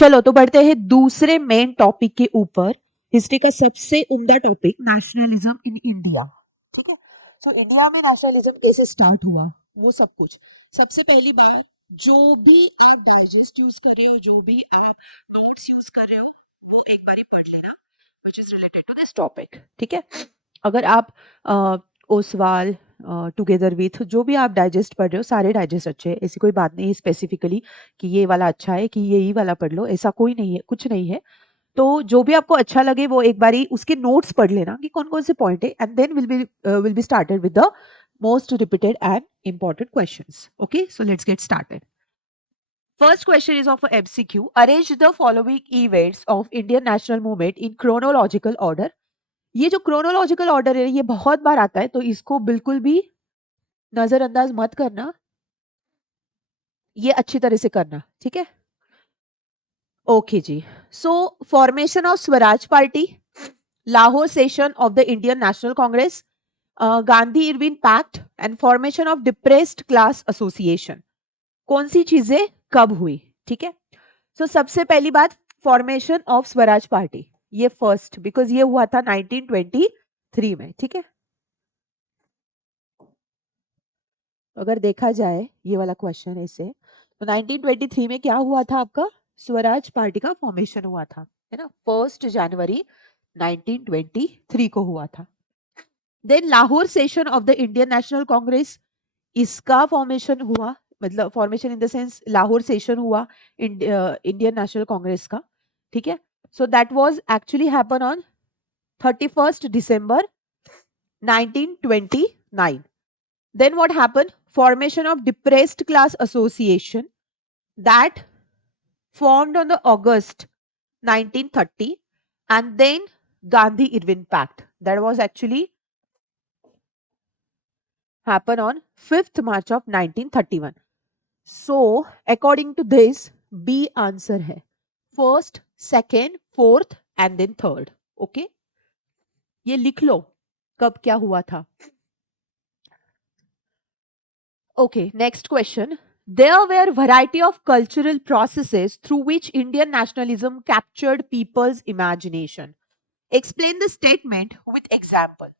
चलो तो बढ़ते हैं दूसरे मेन टॉपिक के ऊपर, हिस्ट्री का सबसे उम्दा टॉपिक, नेशनलिज्म इन इंडिया। ठीक है, तो इंडिया में नेशनलिज्म कैसे स्टार्ट हुआ, वो सब कुछ। सबसे पहली बात, जो भी आप डाइजेस्ट यूज कर रहे हो, जो भी आप नोट्स यूज कर रहे हो, वो एक बारी पढ़ लेना, which is related to this topic. ठीक है, अगर आप ओसवाल टुगेदर विथ जो भी आप डाइजेस्ट पढ़ रहे हो, सारे डाइजेस्ट अच्छे हैं, ऐसी कोई बात नहीं है स्पेसिफिकली कि ये वाला अच्छा है कि यही वाला पढ़ लो, ऐसा कोई नहीं है, कुछ नहीं है। तो जो भी आपको अच्छा लगे वो एक बारी उसके नोट्स पढ़ लेना कि कौन कौन से पॉइंट है, and then will be started with the most repeated and important questions. Okay, so let's get started. First question is of a MCQ. Arrange the following events of Indian national movement in chronological order. ये जो chronological order है ये बहुत बार आता है, तो इसको बिल्कुल भी नजरअंदाज मत करना, ये अच्छी तरह से करना। ठीक है, okay ji. So formation of Swaraj party, Lahore session of the Indian National Congress, Gandhi Irwin pact and formation of depressed class association, कौन सी चीजें कब हुई? ठीक है, सो सबसे पहली बात, फॉर्मेशन ऑफ स्वराज पार्टी, ये फर्स्ट, बिकॉज ये हुआ था 1923 में। ठीक है, अगर देखा जाए ये वाला क्वेश्चन ऐसे, तो 1923 में क्या हुआ था आपका? स्वराज पार्टी का फॉर्मेशन हुआ था, है ना, 1 जनवरी 1923 को हुआ था। Then Lahore session of the Indian National Congress, इसका फॉर्मेशन हुआ, मतलब formation in the sense Lahore session हुआ इंडियन नेशनल कांग्रेस का। ठीक है, so that was actually happen on 31 December 1929. Then what happened? Formation of depressed class association, that formed on the August 1930, and then Gandhi Irwin Pact, that was actually happened on 5th March of 1931. So according to this, B answer है, first, second, fourth and then third. Okay, ये लिख लो कब क्या हुआ था। Okay, next question. There were variety of cultural processes through which Indian nationalism captured people's imagination. Explain the statement with example.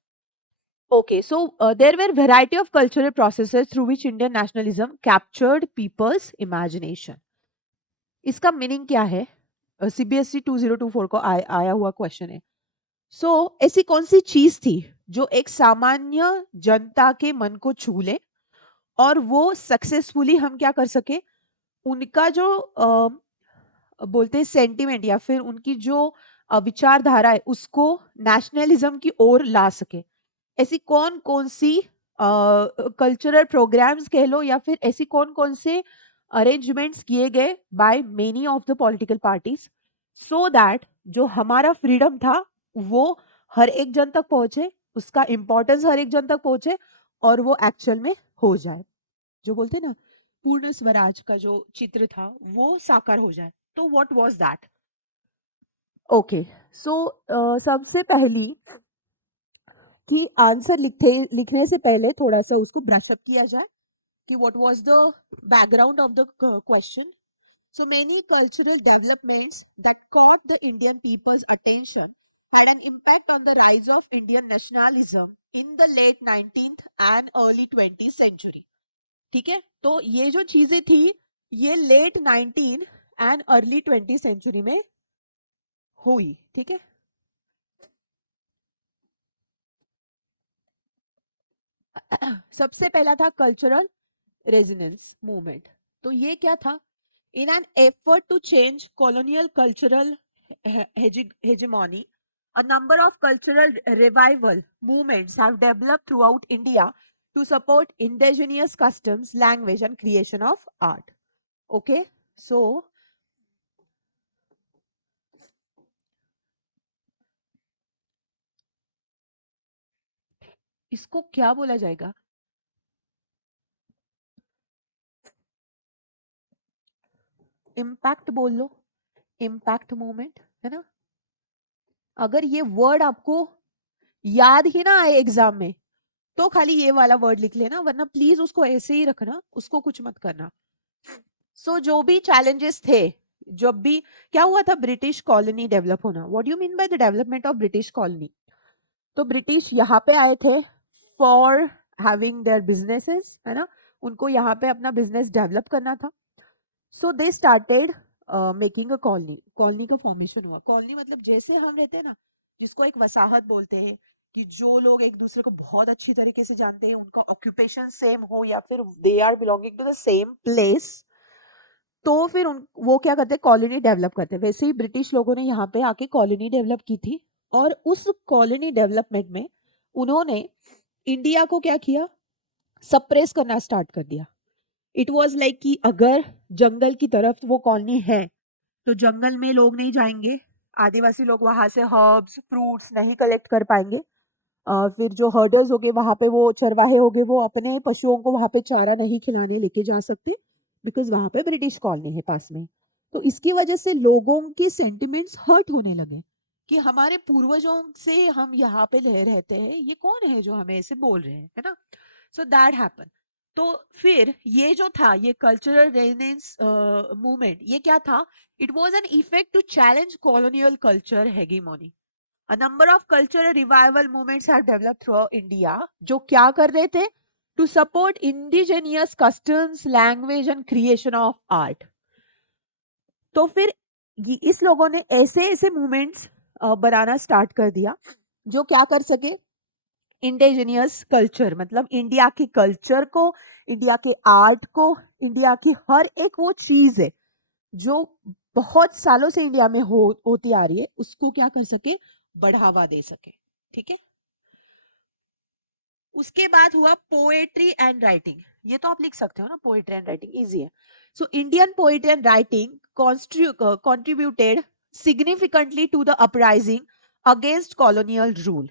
Okay, so there were variety of cultural processes through which Indian nationalism captured people's imagination. इसका meaning क्या है? CBSE 2024 को आया हुआ question है। सो ऐसी कौन सी चीज थी जो एक सामान्य जनता के मन को छू ले और वो सक्सेसफुली हम क्या कर सके, उनका जो बोलते हैं सेंटिमेंट या फिर उनकी जो विचारधारा है उसको नेशनलिज्म की ओर ला सके। ऐसी कौन कौन सी कल्चरल प्रोग्राम्स कह लो या फिर ऐसी कौन कौन से अरेंजमेंट्स किए गए by many of the political parties, so that जो हमारा फ्रीडम था वो हर एक जन तक पहुंचे, उसका इंपॉर्टेंस हर एक जन तक पहुंचे और वो एक्चुअल में हो जाए, जो बोलते हैं ना पूर्ण स्वराज का जो चित्र था वो साकार हो जाए। तो व्हाट वाज दैट? ओके, सो सबसे पहली कि आंसर लिखने से पहले थोड़ा सा उसको ब्रश अप किया जाए कि what was the background of the question. So many cultural developments that caught the Indian people's attention had an impact on the rise of Indian nationalism in the late 19th and early 20th century. ठीक है, तो ये जो चीजें थी ये late 19 and early 20 century में हुई। ठीक है, सबसे पहला था कल्चरल रेजिडेंस मूवमेंट। तो ये क्या था? In an effort to change colonial cultural hegemony, a number of cultural revival movements have developed throughout India to support indigenous customs, language and creation of art. Okay, so इसको क्या बोला जाएगा? Impact बोल लो, impact movement, है ना। अगर ये word आपको याद ही ना आए एग्जाम में तो खाली ये वाला वर्ड लिख लेना, वरना प्लीज उसको ऐसे ही रखना, उसको कुछ मत करना। सो जो भी चैलेंजेस थे जब भी क्या हुआ था, ब्रिटिश कॉलोनी डेवलप होना. What do you mean by the development of British colony? तो ब्रिटिश यहाँ पे आए थे फॉर हैविंग देयर बिजनेसेस, है ना, उनको यहाँ पे अपना बिजनेस डेवलप करना था. So they started making a colony. Colony का फॉर्मेशन हुआ. कॉलोनी मतलब जैसे हम रहते हैं ना, जिसको एक वसाहत बोलते हैं, कि जो लोग एक दूसरे को बहुत अच्छी तरीके से जानते हैं, उनका ऑक्यूपेशन सेम हो या फिर they are belonging to the same place, तो फिर वो क्या करते, कॉलोनी डेवलप करते. वैसे ही ब्रिटिश लोगों ने यहाँ पे आके कॉलोनी डेवलप की थी. और उस कॉलोनी डेवलपमेंट में उन्होंने इंडिया को क्या किया, सप्रेस करना स्टार्ट कर दिया. इट वाज लाइक कि अगर जंगल की तरफ वो कॉलोनी है, तो जंगल में लोग नहीं जाएंगे, आदिवासी लोग वहां से हर्ब्स फ्रूट्स नहीं कलेक्ट कर पाएंगे. फिर जो हर्डर्स होंगे वहां पे, वो चरवाहे होंगे, वो अपने पशुओं को वहां पे चारा नहीं खिलाने लेके जा सकते, बिकॉज वहां पे ब्रिटिश कॉलोनी है पास में. तो इसकी वजह से लोगों के सेंटिमेंट्स हर्ट होने लगे कि हमारे पूर्वजों से हम यहाँ पे रहते हैं, ये कौन है जो हमें ऐसे बोल रहे हैं, है ना. सो दैट हैपन. तो फिर ये जो था, ये कल्चरल रेनेंस मूवमेंट, ये क्या था, it was an effect to challenge colonial culture hegemony. A number of cultural revival movements have developed throughout India, जो क्या कर रहे थे, to support indigenous customs, language and creation of art. तो फिर इस लोगों ने ऐसे ऐसे मूवमेंट्स बनाना स्टार्ट कर दिया जो क्या कर सके, इंडिजिनियस कल्चर, मतलब इंडिया के कल्चर को, इंडिया के आर्ट को, इंडिया की हर एक वो चीज है जो बहुत सालों से इंडिया में होती आ रही है, उसको क्या कर सके, बढ़ावा दे सके. ठीक है. उसके बाद हुआ पोएट्री एंड राइटिंग. ये तो आप लिख सकते हो ना, पोएट्री एंड राइटिंग इजी है. So Indian poetry and writing contributed significantly to the uprising against colonial rule.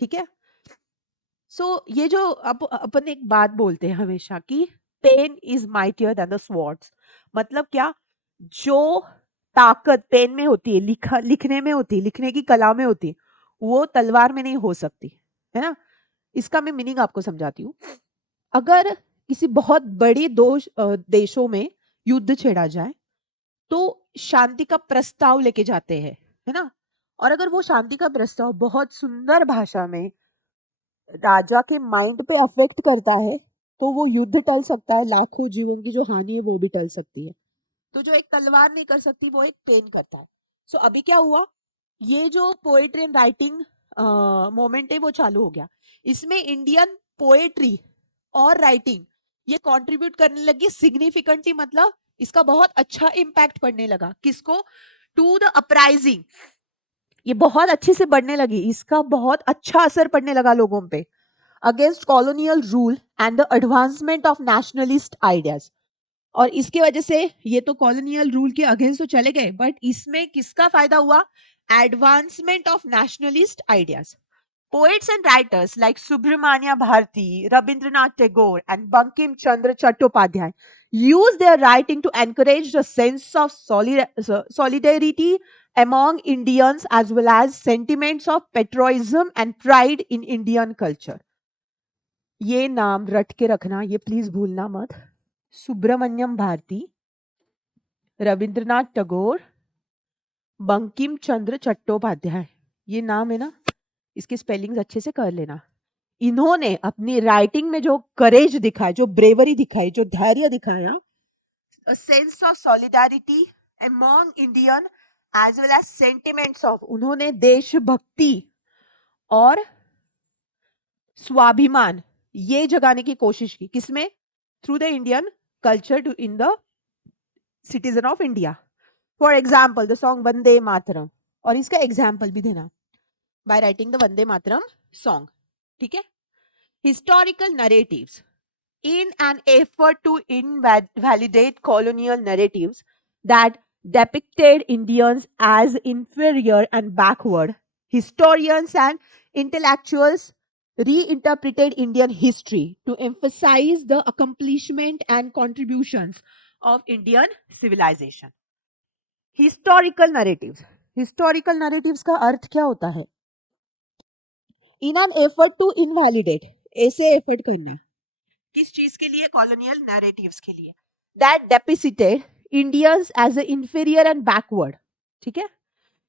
ठीक है. सो ये जो अपन एक बात बोलते हैं हमेशा कि pen is mightier than the swords. मतलब क्या, जो ताकत पेन में होती है, लिखने में होती है, लिखने की कला में होती है, वो तलवार में नहीं हो सकती, है ना. इसका मैं मीनिंग आपको समझाती हूँ. अगर किसी बहुत बड़ी देशों में युद्ध छेड़ा जाए, तो शांति का प्रस्ताव लेके जाते हैं, है ना. और अगर वो शांति का प्रस्ताव बहुत सुंदर भाषा में राजा के माइंड पे अफेक्ट करता है, तो वो युद्ध टल सकता है, लाखों जीवों की जो हानि है वो भी टल सकती है. तो जो एक तलवार नहीं कर सकती, वो एक पेन करता है. सो अभी क्या हुआ, ये जो पोएट्री एंड राइटिंग मोमेंट है वो चालू हो गया. इसमें इंडियन पोएट्री और राइटिंग ये कंट्रीब्यूट करने लगी सिग्निफिकेंटली. मतलब इसका बहुत अच्छा इम्पैक्ट पड़ने लगा. किसको, टू द अपराइजिंग. ये बहुत अच्छे से बढ़ने लगी, इसका बहुत अच्छा असर पड़ने लगा लोगों पे, against colonial rule and the advancement of nationalist ideas. और इसकी वजह से ये तो कॉलोनियल रूल के अगेंस्ट तो चले गए, बट इसमें किसका फायदा हुआ, advancement of nationalist ideas. Poets and writers like Subramanya Bharati, Rabindranath Tagore, and Bankim Chandra Chattopadhyay use their writing to encourage the sense of solidarity among Indians, as well as sentiments of patriotism and pride in Indian culture. ये नाम रट के रखना, ये please भूलना मत. सुब्रमण्यम भारती, रविंद्रनाथ टैगोर, बंकिम चंद्र चट्टोपाध्याय. ये नाम है ना, इसके स्पेलिंग्स अच्छे से कर लेना. इन्होंने अपनी राइटिंग में जो करेज दिखाया, जो ब्रेवरी दिखाई, जो धैर्य दिखाया, a sense of solidarity among Indian as well as sentiments of, उन्होंने देशभक्ति और स्वाभिमान ये जगाने की कोशिश की. किसमें, through the Indian culture to in the citizen of India. For example the song Vande Mataram, और इसका एग्जाम्पल भी देना by writing the Vande Mataram song. ठीक है. Historical narratives. In an effort to invalidate colonial narratives that depicted Indians as inferior and backward, historians and intellectuals reinterpreted Indian history to emphasize the accomplishment and contributions of Indian civilization. Historical narratives का अर्थ क्या होता है, in an effort to invalidate, ऐसे effort करना किस चीज के लिए, कॉलोनियल नैरेटिव्स के लिए, that depicted Indians as a inferior and backward, ठीक है।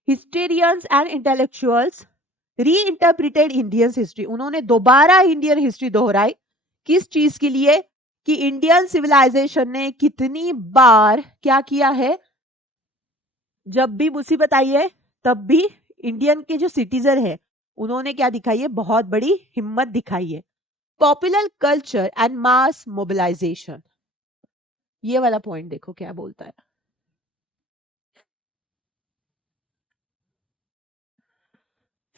Historians and intellectuals reinterpreted Indian history, उन्होंने दोबारा इंडियन हिस्ट्री दोहराई, किस चीज के लिए, कि इंडियन सिविलाइजेशन ने कितनी बार क्या किया है, जब भी मुसीबत आई है तब भी इंडियन के जो सिटीजन है उन्होंने क्या दिखाई है, बहुत बड़ी हिम्मत दिखाई है। Popular culture and mass mobilisation, ये वाला पॉइंट देखो क्या बोलता है।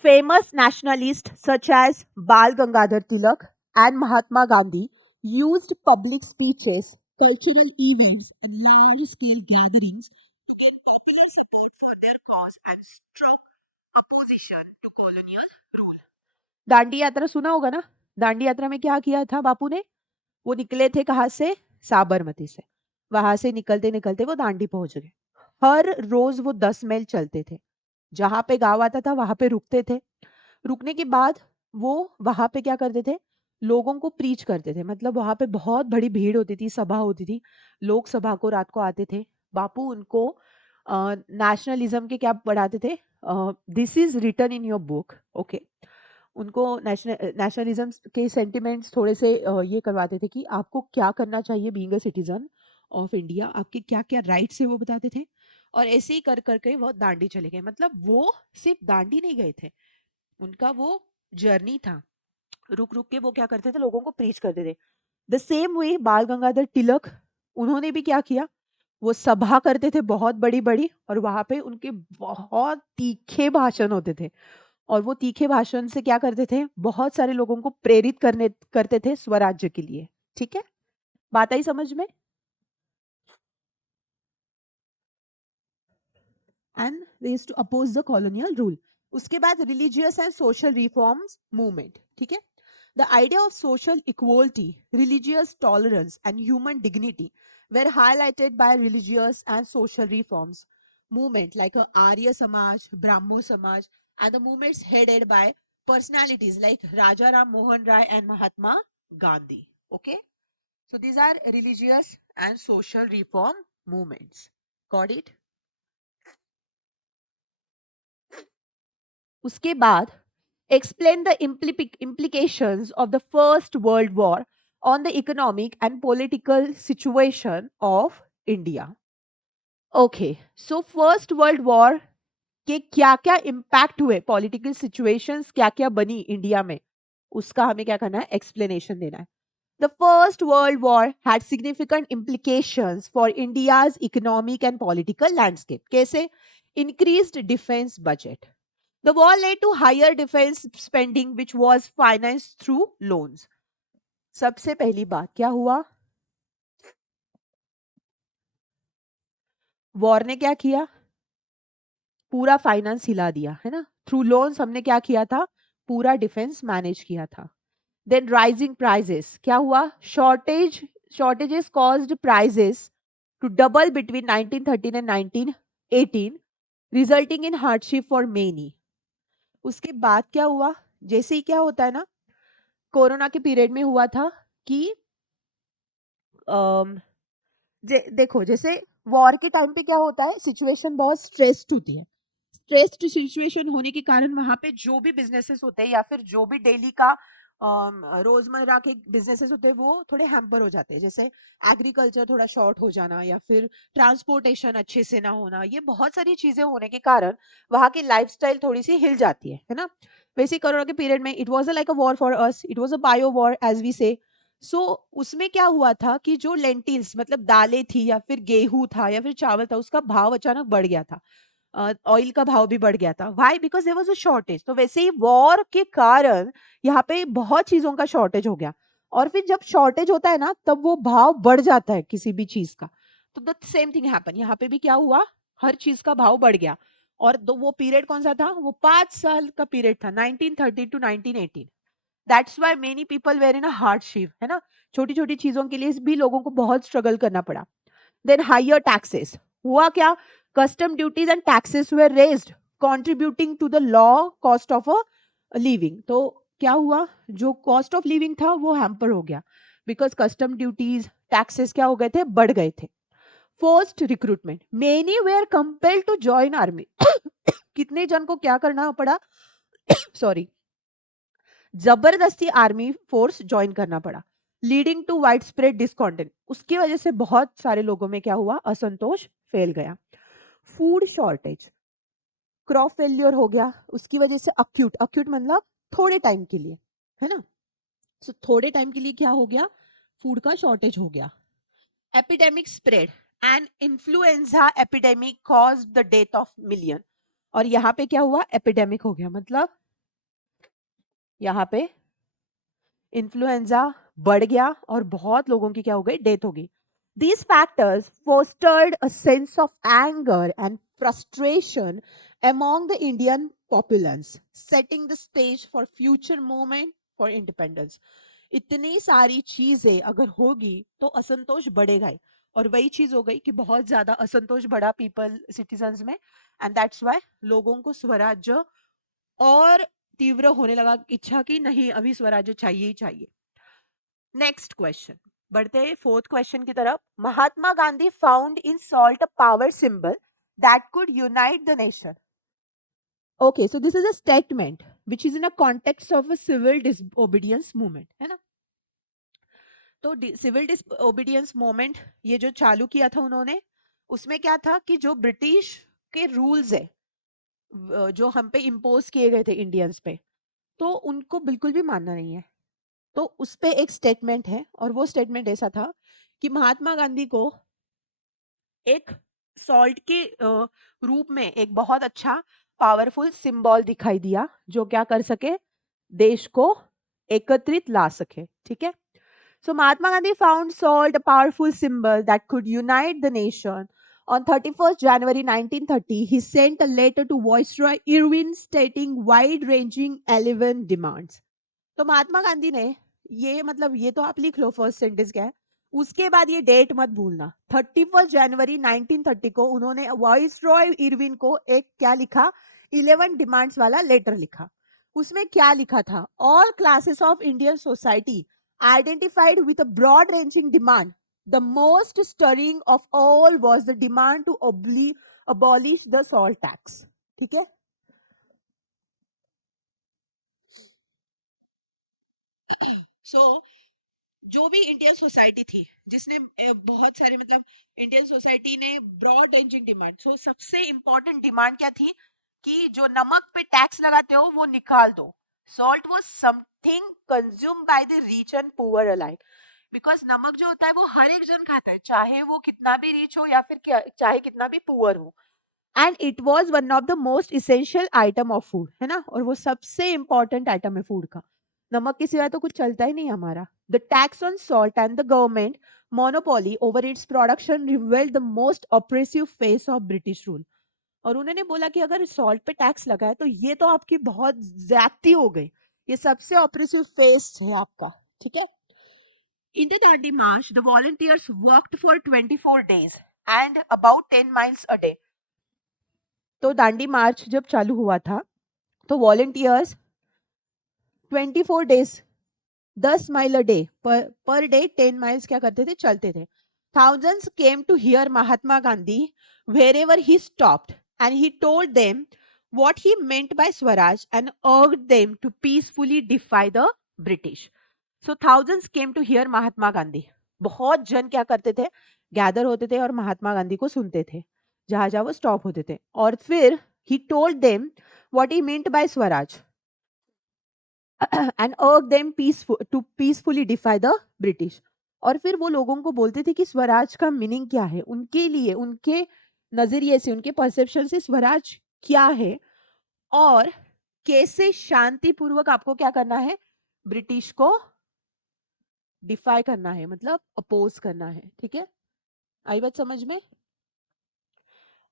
Famous nationalists such as Bal Gangadhar Tilak and Mahatma Gandhi used public speeches, cultural events, and large scale gatherings to gain popular support for their cause and struck opposition to colonial rule. Dandi यात्रा सुना होगा ना, दांडी यात्रा में क्या किया था बापू ने, वो निकले थे कहाँ से, साबरमती से, वहां से निकलते निकलते वो दांडी पहुंच गए। हर रोज वो 10 मील चलते थे, जहां पे गांव आता था वहां पे रुकते थे, रुकने के बाद वो वहां पे क्या करते थे, लोगों को प्रीच करते थे, मतलब वहां पे बहुत बड़ी भीड़ होती थी, सभा होती थी, लोग सभा को रात को आते थे, बापू उनको नेशनलिज्म के क्या पढ़ाते थे, this is written in your book, okay. उनको नेशनलिज्म के सेंटिमेंट्स थोड़े से ये करवाते थे कि आपको क्या करना चाहिए being a citizen of India, आपके क्या क्या राइट्स है वो बताते थे। और ऐसे ही कर करके वो दांडी चले गए, मतलब वो सिर्फ दांडी नहीं गए थे, उनका वो जर्नी था, रुक रुक के वो क्या करते थे, लोगों को प्रीच करते थे। द सेम वे बाल गंगाधर तिलक, उन्होंने भी क्या किया, वो सभा करते थे बहुत बड़ी बड़ी, और वहां पे उनके बहुत तीखे भाषण होते थे, और वो तीखे भाषण से क्या करते थे, बहुत सारे लोगों को प्रेरित करने करते थे स्वराज्य के लिए, ठीक है। बात आई समझ में। And they used to oppose the colonial rule. उसके बाद religious and social reforms movement, ठीक है। The idea of social equality, religious tolerance, and human dignity were highlighted by religious and social reforms movement like Arya Samaj, Brahmo Samaj, and the movements headed by personalities like Raja Ram Mohan Rai and Mahatma Gandhi. Okay, so these are religious and social reform movements. Got it? उसके बाद explain the implications of the First World War on the economic and political situation of India. Okay, so First World War के क्या क्या impact हुए, political situations क्या क्या बनी India में, उसका हमें क्या करना है, एक्सप्लेनेशन देना है। The First World War had significant implications for India's economic and political landscape. कैसे? Increased defense budget. The war led to higher defense spending which was financed through loans. सबसे पहली बात क्या हुआ, वॉर ने क्या किया, पूरा फाइनेंस हिला दिया है ना, थ्रू लोन्स हमने क्या किया था, पूरा डिफेंस मैनेज किया था। देन राइजिंग प्राइजेस, क्या हुआ, shortages caused prices to double between 1913 and 1918 resulting in hardship for many. उसके बाद क्या हुआ, जैसे ही क्या होता है ना, कोरोना के पीरियड में हुआ था कि देखो जैसे वॉर के टाइम पे क्या होता है, सिचुएशन बहुत स्ट्रेस्ड होती है, स्ट्रेस्ड सिचुएशन होने के कारण वहां पे जो भी बिजनेसेस होते हैं या फिर जो भी डेली का रोजमर्रा के बिजनेसेस होते हैं वो थोड़े हैम्पर हो जाते हैं, जैसे एग्रीकल्चर थोड़ा शॉर्ट हो जाना या फिर ट्रांसपोर्टेशन अच्छे से ना होना, ये बहुत सारी चीजें होने के कारण वहां की लाइफस्टाइल थोड़ी सी हिल जाती है ना। वैसे कोरोना के पीरियड में it was like a war for us, it was a bio war as we say. So उसमें क्या हुआ था कि जो लेंटिल्स मतलब दालें थी या फिर गेहूं था या फिर चावल था, उसका भाव अचानक बढ़ गया था, ऑयल का भाव भी बढ़ गया था। Why? Because there was a shortage. तो वैसे ही वॉर के कारण यहाँ पे बहुत चीजों का शॉर्टेज हो गया, और फिर जब शॉर्टेज होता है ना तब वो भाव बढ़ जाता है किसी भी चीज का। तो द सेम थिंग हैपन, यहाँ पे भी क्या हुआ, हर चीज का भाव बढ़ गया। और वो पीरियड कौन सा था, वो 5 साल का पीरियड था, 1930 to 1918। That's why many people were in a hardship, है ना, छोटी छोटी चीजों के लिए भी लोगों को बहुत स्ट्रगल करना पड़ा। देन हायर टैक्सेस, हुआ क्या, custom duties and taxes were raised contributing to the law cost of a living। तो क्या हुआ, जो कॉस्ट ऑफ लिविंग था वो हैम्पर हो गया, बिकॉज कस्टम ड्यूटीज टैक्सेस क्या हो गए थे, बढ़ गए थे। Forced recruitment, many were compelled to join army. कितने जन को क्या करना पड़ा? सॉरी, जबरदस्ती आर्मी फोर्स ज्वाइन करना पड़ा, लीडिंग टू वाइड स्प्रेड डिस्कॉन्टेंट। उसकी वजह से बहुत सारे लोगों में क्या हुआ? असंतोष फैल गया। फूड शॉर्टेज, क्रॉप फेल्योर हो गया, उसकी वजह से अक्यूट, अक्यूट मतलब थोड़े टाइम के लिए, है ना? सो थोड़े टाइम के लिए क्या हो गया? फूड का शॉर्टेज हो गया। Epidemic spread, and influenza epidemic cause the death of million. और यहाँ पे क्या हुआ? एपिडेमिक हो गया, मतलब यहाँ पे इन्फ्लुएंजा बढ़ गया और बहुत लोगों की क्या हो गई? डेथ हो गई। These factors fostered a sense of anger and frustration among the Indian populace, setting the stage for future movement for independence. इतनी सारी चीजें अगर होगी तो असंतोष बढ़ेगा ही, और वही चीज हो गई कि बहुत ज्यादा असंतोष बढ़ा पीपल सिटीजन्स में, एंड दैट्स व्हाई लोगों को स्वराज्य और तीव्र होने लगा, इच्छा की नहीं अभी स्वराज्य चाहिए ही चाहिए। नेक्स्ट क्वेश्चन, बढ़ते हैं फोर्थ क्वेश्चन की तरफ। Mahatma Gandhi found in salt a power symbol that could unite the nation. Okay, so this is a statement which is in a context of a civil disobedience movement, है ना? तो civil disobedience movement ये जो चालू किया था उन्होंने, उसमें क्या था कि जो ब्रिटिश के रूल्स है जो हम पे इम्पोज किए गए थे इंडियंस पे, तो उनको बिल्कुल भी मानना नहीं है। तो उस पे एक स्टेटमेंट है, और वो स्टेटमेंट ऐसा था कि महात्मा गांधी को एक सॉल्ट के रूप में एक बहुत अच्छा पावरफुल सिंबल दिखाई दिया जो क्या कर सके? देश को एकत्रित ला सके, ठीक है? So Mahatma Gandhi found salt a powerful symbol that could unite the nation. On 31st January 1930, he sent a letter to Viceroy Irwin stating wide-ranging 11 demands. तो महात्मा गांधी ने ये, मतलब ये तो आप लिख लो फर्स्ट सेंटेंस क्या है, उसके बाद ये डेट मत भूलना। 31 जनवरी 1930 को उन्होंने वॉइस रॉय इरविन को एक क्या लिखा? 11 डिमांड्स वाला लेटर लिखा। उसमें क्या लिखा था? All classes of Indian society identified with a broad ranging demand, the most stirring of all was the demand to abolish the salt tax. ठीक है? सो जो भी इंडियन सोसाइटी थी जिसने बहुत सारे, मतलब इंडियन सोसाइटी ने ब्रॉड रेंजिंग डिमांड, सो सबसे इंपॉर्टेंट डिमांड क्या थी कि जो नमक पे टैक्स लगाते हो वो निकाल दो। Salt was something consume by the rich and poor alike, because नमक जो होता है वो हर एक जन खाता है, चाहे वो कितना भी रिच हो या फिर चाहे कितना भी पुअर हो, and it was one of the most essential item of food, है ना? और वो सबसे इंपॉर्टेंट आइटम है फूड का। नमक के सिवाय तो कुछ चलता ही नहीं हमारा। The tax on salt and the government monopoly over its production revelled the most oppressive face of British rule. और उन्होंने बोला कि अगर सॉल्ट पे टैक्स लगा है तो ये तो आपकी बहुत ज्यादती हो गई, ये सबसे ऑपरेसिव फेस है आपका, ठीक है? In the Dandi March, the volunteers worked for 24 days and about 10 miles a day. तो दांडी मार्च जब चालू हुआ था तो volunteers 24 days 10 mile a day per day 10 miles क्या करते थे? चलते थे। Thousands came to hear Mahatma Gandhi wherever he stopped, and he told them what he meant by Swaraj and urged them to peacefully defy the British. So thousands came to hear Mahatma Gandhi. बहुत जन क्या करते थे? Gather होते थे और महात्मा गांधी को सुनते थे जहां जहां वो स्टॉप होते थे। और फिर he told them what he meant by Swaraj and urged them to peacefully defy the British. और फिर वो लोगों को बोलते थे कि स्वराज का मीनिंग क्या है उनके लिए, उनके नजरिए से, उनके परसेप्शन से स्वराज क्या है, और कैसे शांतिपूर्वक आपको क्या करना है? ब्रिटिश को डिफाई करना है, मतलब अपोज करना है। ठीक है? आई बात समझ में?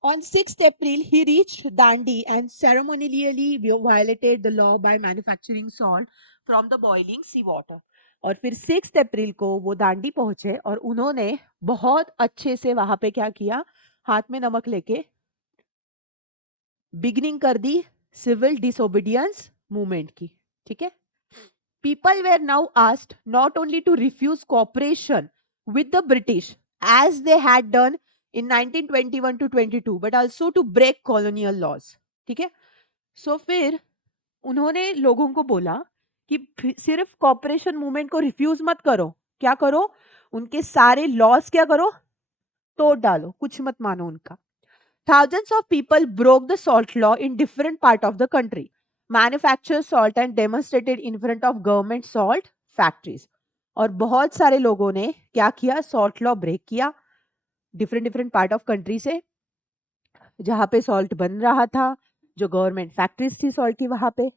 On 6th April, he reached Dandi and ceremonially violated the law by manufacturing salt from the boiling sea water. और फिर 6 अप्रैल को वो दांडी पहुंचे और उन्होंने बहुत अच्छे से वहां पे क्या किया? हाथ में नमक लेके बिगनिंग कर दी सिविल डिसोबीडियंस मूवमेंट की। ठीक है? People were now asked not only to refuse cooperation with the British as they had done in 1921 to 22, but also to break colonial laws. ठीक है, सो फिर उन्होंने लोगों को बोला कि सिर्फ कॉपरेशन मूवमेंट को रिफ्यूज मत करो, क्या करो, उनके सारे लॉस क्या करो, तोड़ डालो, कुछ मत मानो उनका. Thousands of people broke the salt law in different part of the country, manufactured salt and demonstrated in front of government salt factories. और बहुत सारे लोगों ने क्या किया, सॉल्ट लॉ ब्रेक किया different different part of country से, जहां पे सॉल्ट बन रहा था, जो गवर्नमेंट फैक्ट्रीज थी सॉल्ट की वहां पे.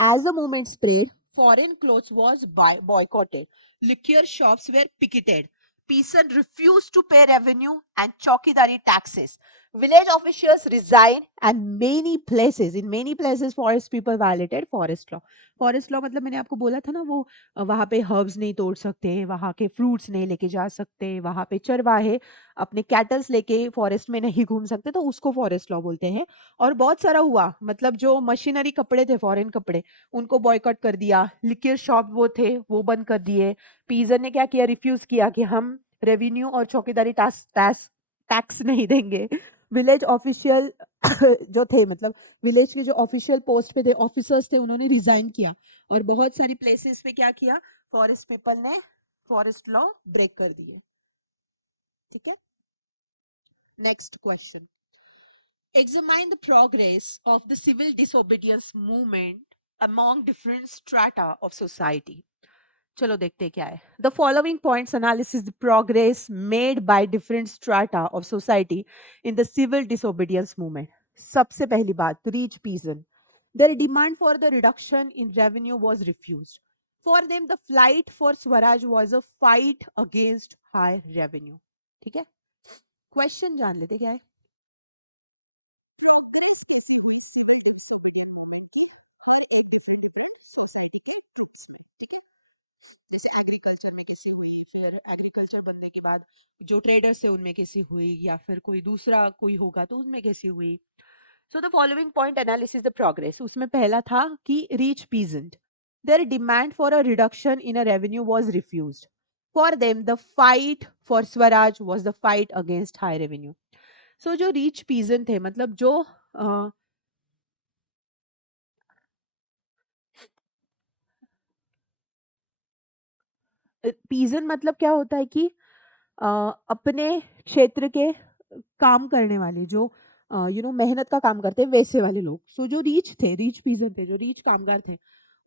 As the movement spread, foreign clothes was boycotted. Liquor shops were picketed. Peasants refused to pay revenue and chowkidari taxes. Village officials resigned, and many places, forest people violated forest law. Forest law मतलब मैंने आपको बोला था ना, वो वहाँ पे herbs नहीं तोड़ सकते, वहाँ के फ्रूट्स नहीं लेके जा सकते, वहाँ पे चरवाहे अपने कैटल्स लेके फॉरेस्ट में नहीं घूम सकते, तो उसको फॉरेस्ट लॉ बोलते हैं. और बहुत सारा हुआ, मतलब जो मशीनरी कपड़े थे, फॉरेन कपड़े, उनको बॉयकॉट कर दिया. लिक्विड शॉप वो थे, वो बंद कर दिए. पीजन ने क्या किया, रिफ्यूज किया कि हम रेवेन्यू और चौकीदारी टैक्स टैक्स टैक्स नहीं देंगे. विलेज ऑफिशियल जो थे, मतलब विलेज के जो ऑफिशियल पोस्ट पे थे, ऑफिसर्स थे, उन्होंने रिजाइन किया. और बहुत सारी प्लेसेस पे क्या किया, फॉरेस्ट पीपल ने फॉरेस्ट लॉ ब्रेक कर दिए. ठीक है, next question. Examine the progress of the civil disobedience movement among different strata of society. चलो देखते हैं क्या है. The following points analysis the progress made by different strata of society in the civil disobedience movement. सबसे पहली बात, rich peasant. Their demand for the reduction in revenue was refused. For them, the fight for Swaraj was a fight against high revenue. ठीक है, question जान लेते क्या है. जैसे एग्रीकल्चर में किसी हुई, फिर एग्रीकल्चर बनने के बाद जो ट्रेडर्स थे उनमें किसी हुई, या फिर कोई दूसरा कोई होगा तो उसमें किसी हुई. So the following point analysis the progress, उसमें पहला था कि rich peasant, their demand for a reduction in a revenue was refused. For them the fight for swaraj was the fight against high revenue. So जो rich peasant थे, मतलब जो pigeon मतलब क्या होता है कि अपने क्षेत्र के काम करने वाले, जो मेहनत का काम करते हैं, वैसे वाले लोग. सो जो रीच थे, रीच पीजन थे, जो रीच कामगार थे,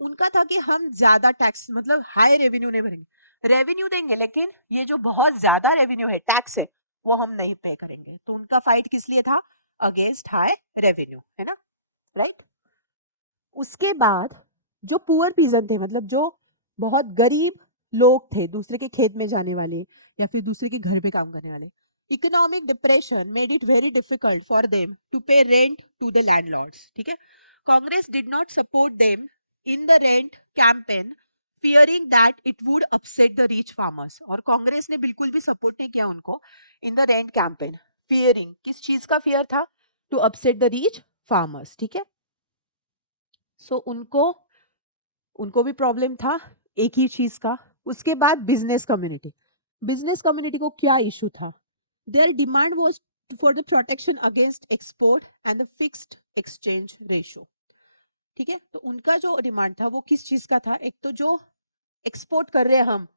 उनका था कि हम ज्यादा टैक्स, मतलब हाई रेवेन्यू नहीं भरेंगे. रेवेन्यू देंगे, लेकिन ये जो बहुत ज्यादा रेवेन्यू है, टैक्स है, वो हम नहीं पे करेंगे. तो उनका फाइट किस लिए था, अगेंस्ट हाई रेवेन्यू, है ना, राइट. उसके बाद जो पुअर पीजन थे, मतलब जो बहुत गरीब लोग थे, दूसरे के खेत में जाने वाले या फिर दूसरे के घर पे काम करने वाले, economic depression made it very difficult for them to pay rent to the landlords. ठीक है, Congress did not support them in the rent campaign, fearing that it would upset the rich farmers. और Congress ने बिल्कुल भी support नहीं किया उनको in the rent campaign. Fearing, किस चीज का फियर था, to upset the rich farmers. ठीक है, सो उनको उनको भी प्रॉब्लम था एक ही चीज का. उसके बाद बिजनेस कम्युनिटी, बिजनेस कम्युनिटी को क्या इशू था, their demand was for the protection against export and the fixed exchange ratio. ठीक है, तो उनका जो डिमांड था वो किस चीज का था, एक तो जो एक्सपोर्ट कर रहे हैं हम,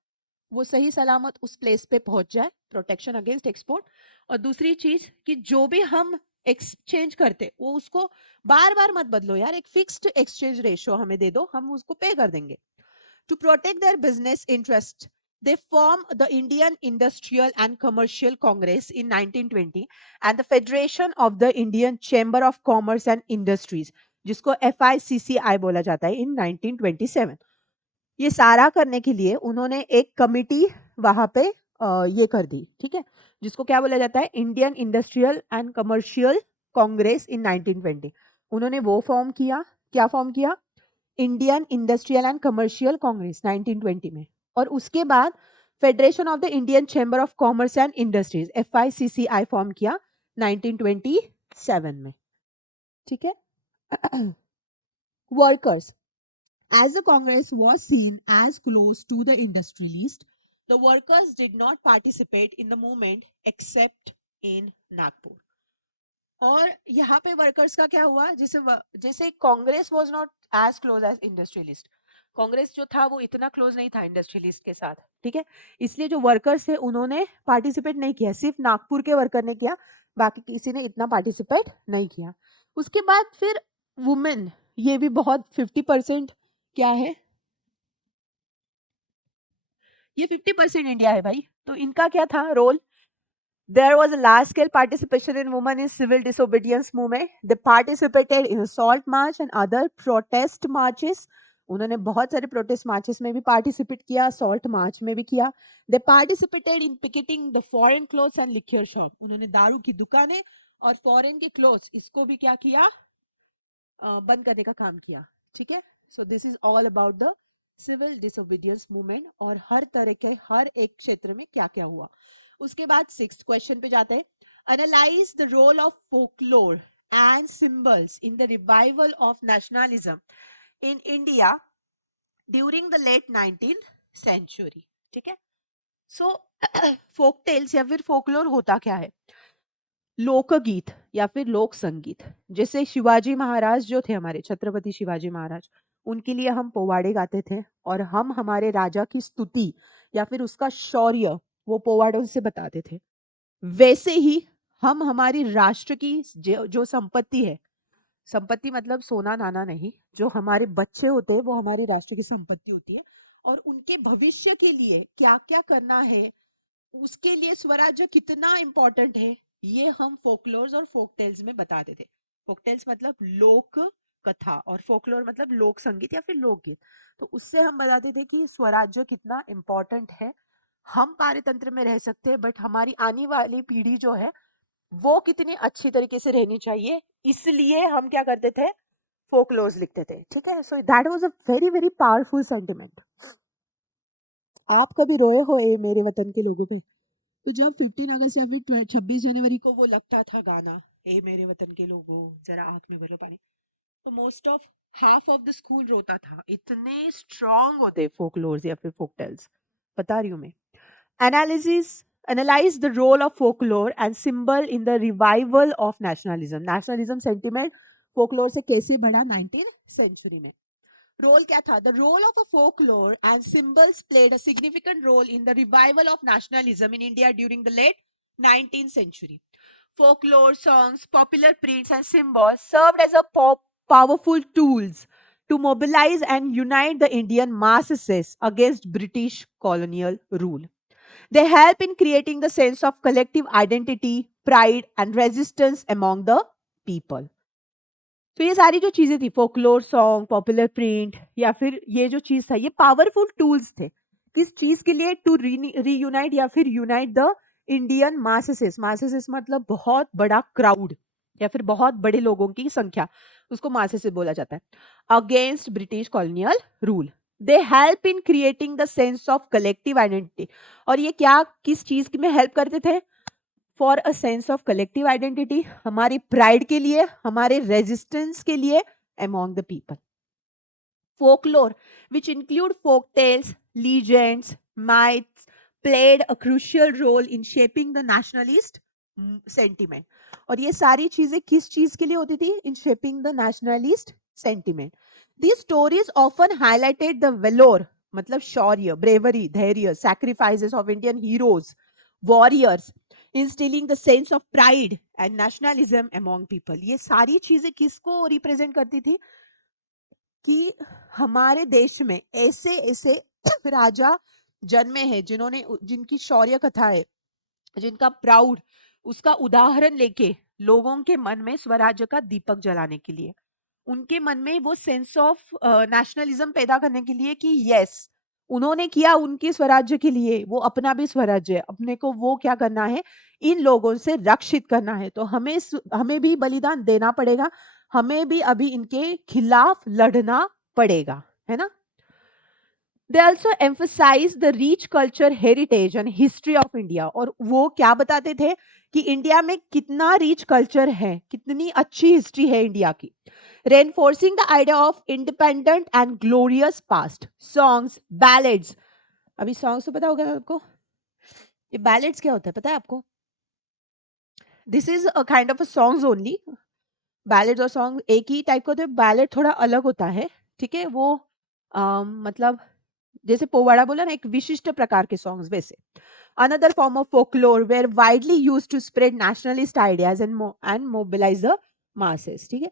वो सही सलामत उस प्लेस पे पहुंच जाए, प्रोटेक्शन अगेंस्ट एक्सपोर्ट. और दूसरी चीज कि जो भी हम एक्सचेंज करते, वो उसको बार बार मत बदलो यार, एक फिक्स्ड एक्सचेंज रेशियो हमें दे दो, हम उसको पे कर देंगे. To protect their business interests, they formed the Indian Industrial and Commercial Congress in 1920 and the Federation of the Indian Chamber of Commerce and Industries, जिसको FICCI बोला जाता है, in 1927. ये सारा करने के लिए उन्होंने एक कमिटी वहां पे ये कर दी. ठीक है, जिसको क्या बोला जाता है, Indian industrial and commercial congress in 1920. उन्होंने वो फॉर्म किया, क्या फॉर्म किया, Indian industrial and commercial congress 1920 में. और उसके बाद federation of the Indian chamber of commerce and industries FICCI form किया 1927 में. ठीक है, workers, as the congress was seen as close to the industrialist, the workers did not participate in the movement except in Nagpur. और यहाँ पे workers का क्या हुआ, जैसे Congress was not as close as industrialist, Congress जो था वो इतना क्लोज नहीं था इंडस्ट्रियलिस्ट के साथ, ठीक है, इसलिए जो वर्कर्स थे उन्होंने पार्टिसिपेट नहीं किया, सिर्फ नागपुर के वर्कर ने किया, बाकी किसी ने इतना पार्टिसिपेट नहीं किया। उसके बाद फिर वुमेन, ये भी बहुत 50% क्या है, ये 50% इंडिया है भाई, तो इनका क्या था role. There was a large-scale participation in women in civil disobedience movement. They participated in salt march and other protest marches. उन्होंने बहुत सारे प्रोटेस्ट मार्चेस में भी पार्टिसिपेट किया, सॉल्ट मार्च में भी किया। They participated in picketing the foreign clothes and liquor shop, उन्होंने दारू की दुकानें और फॉरेन के क्लोथ्स इसको भी क्या किया, बंद करने का काम किया, ठीक है। So this is all about the civil disobedience movement और हर तरह के हर एक क्षेत्र में क्या क्या हुआ। उसके बाद 6th क्वेश्चन पे जाते हैं। Analyse the role of folklore and symbols in the revival of nationalism in India during the late 19th century, ठीक है। सो फोक टेल्स या फिर फोकलोर होता क्या है, लोकगीत या फिर लोक संगीत। जैसे शिवाजी महाराज जो थे, हमारे छत्रपति शिवाजी महाराज, उनके लिए हम पोवाड़े गाते थे और हम हमारे राजा की स्तुति या फिर उसका शौर्य वो पोवाड़ों से बताते थे। वैसे ही हम हमारी राष्ट्र की जो संपत्ति है, संपत्ति मतलब सोना नाना नहीं, जो हमारे बच्चे होते हैं वो हमारी राष्ट्र की संपत्ति होती है, और उनके भविष्य के लिए क्या क्या करना है, उसके लिए स्वराज्य कितना इंपॉर्टेंट है, ये हम फोकलोर्स और फोकटेल्स में बताते थे। फोकटेल्स मतलब लोक कथा और फोकलोर मतलब लोक संगीत या फिर लोकगीत। तो उससे हम बताते थे कि स्वराज्य कितना इंपॉर्टेंट है, हम पारतंत्र में रह सकते हैं बट हमारी आने वाली पीढ़ी जो है वो कितनी अच्छी तरीके से रहनी चाहिए, इसलिए हम क्या करते थे, फोकलोर्स लिखते थे, ठीक है। So that was a very very powerful sentiment. आप कभी रोए हो ए मेरे वतन के लोगों पे? तो जब 15 अगस्त या फिर 26 जनवरी को वो लगता था गाना, ए मेरे वतन के लोगों जरा आंख में भर लो पानी, तो most of half of the school रोता था, इतने स्ट्रांग होते फोकलोर्स या फिर फोकटेल्स, बता रही हूँ मैं। Analysis Analyze the role of folklore and symbol in the revival of nationalism. Nationalism sentiment folklore से कैसे बढ़ा 19th century में? Role क्या था? The role of a folklore and symbols played a significant role in the revival of nationalism in India during the late 19th century. Folklore songs, popular prints, and symbols served as a powerful tools to mobilize and unite the Indian masses against British colonial rule. They help in creating the sense of collective identity, pride, and resistance among the people. तो ये सारी जो चीजें थी, folklore song, popular print या फिर ये जो चीज था, ये पावरफुल टूल्स थे किस चीज के लिए, टू रीयूनाइट या फिर unite the Indian masses. Masses मतलब बहुत बड़ा क्राउड या फिर बहुत बड़े लोगों की संख्या, उसको मासेस बोला जाता है, against British colonial rule. They help in creating the sense of collective identity. और ये क्या किस चीज में हेल्प करते थे, for a sense of collective identity, हमारी प्राइड के लिए, हमारे रेजिस्टेंस के लिए among the people. Folklore, which include folk tales, legends, myths, played a crucial role in shaping the nationalist sentiment. और ये सारी चीजें किस चीज के लिए होती थी, in shaping the nationalist sentiment. These stories often highlighted the valor, मतलब शौर्य, bravery, धैर्य, sacrifices of Indian heroes, warriors, instilling the sense of pride and nationalism among people. ये सारी चीजें किसको represent करती थी कि हमारे देश में ऐसे ऐसे राजा जन्मे हैं जिन्होंने, जिनकी शौर्य कथा है, जिनका प्राउड, उसका उदाहरण लेके लोगों के मन में स्वराज्य का दीपक जलाने के लिए, उनके मन में वो सेंस ऑफ नेशनलिज्म पैदा करने के लिए कि यस उन्होंने किया उनके स्वराज्य के लिए, वो अपना भी स्वराज्य है, अपने को वो क्या करना है, इन लोगों से रक्षित करना है, तो हमें भी बलिदान देना पड़ेगा, हमें भी अभी इनके खिलाफ लड़ना पड़ेगा, है ना। They also emphasise the rich culture, heritage and history of India. और वो क्या बताते थे कि इंडिया में कितना रिच कल्चर है, कितनी अच्छी हिस्ट्री है इंडिया की। reinforcing the idea of independent and glorious past. Songs, ballads. अभी songs तो पता होगा आपको, ये ballads क्या होता है पता है आपको? This is a kind of a songs only. Ballads और सॉन्ग एक ही टाइप का होता है, बैलेड थोड़ा अलग होता है। ठीक है, वो मतलब जैसे पोवाड़ा बोला ना, एक विशिष्ट प्रकार के सॉन्ग्स वैसे। Another form of folklore were widely used to spread nationalist ideas and mobilise the masses. ठीक है।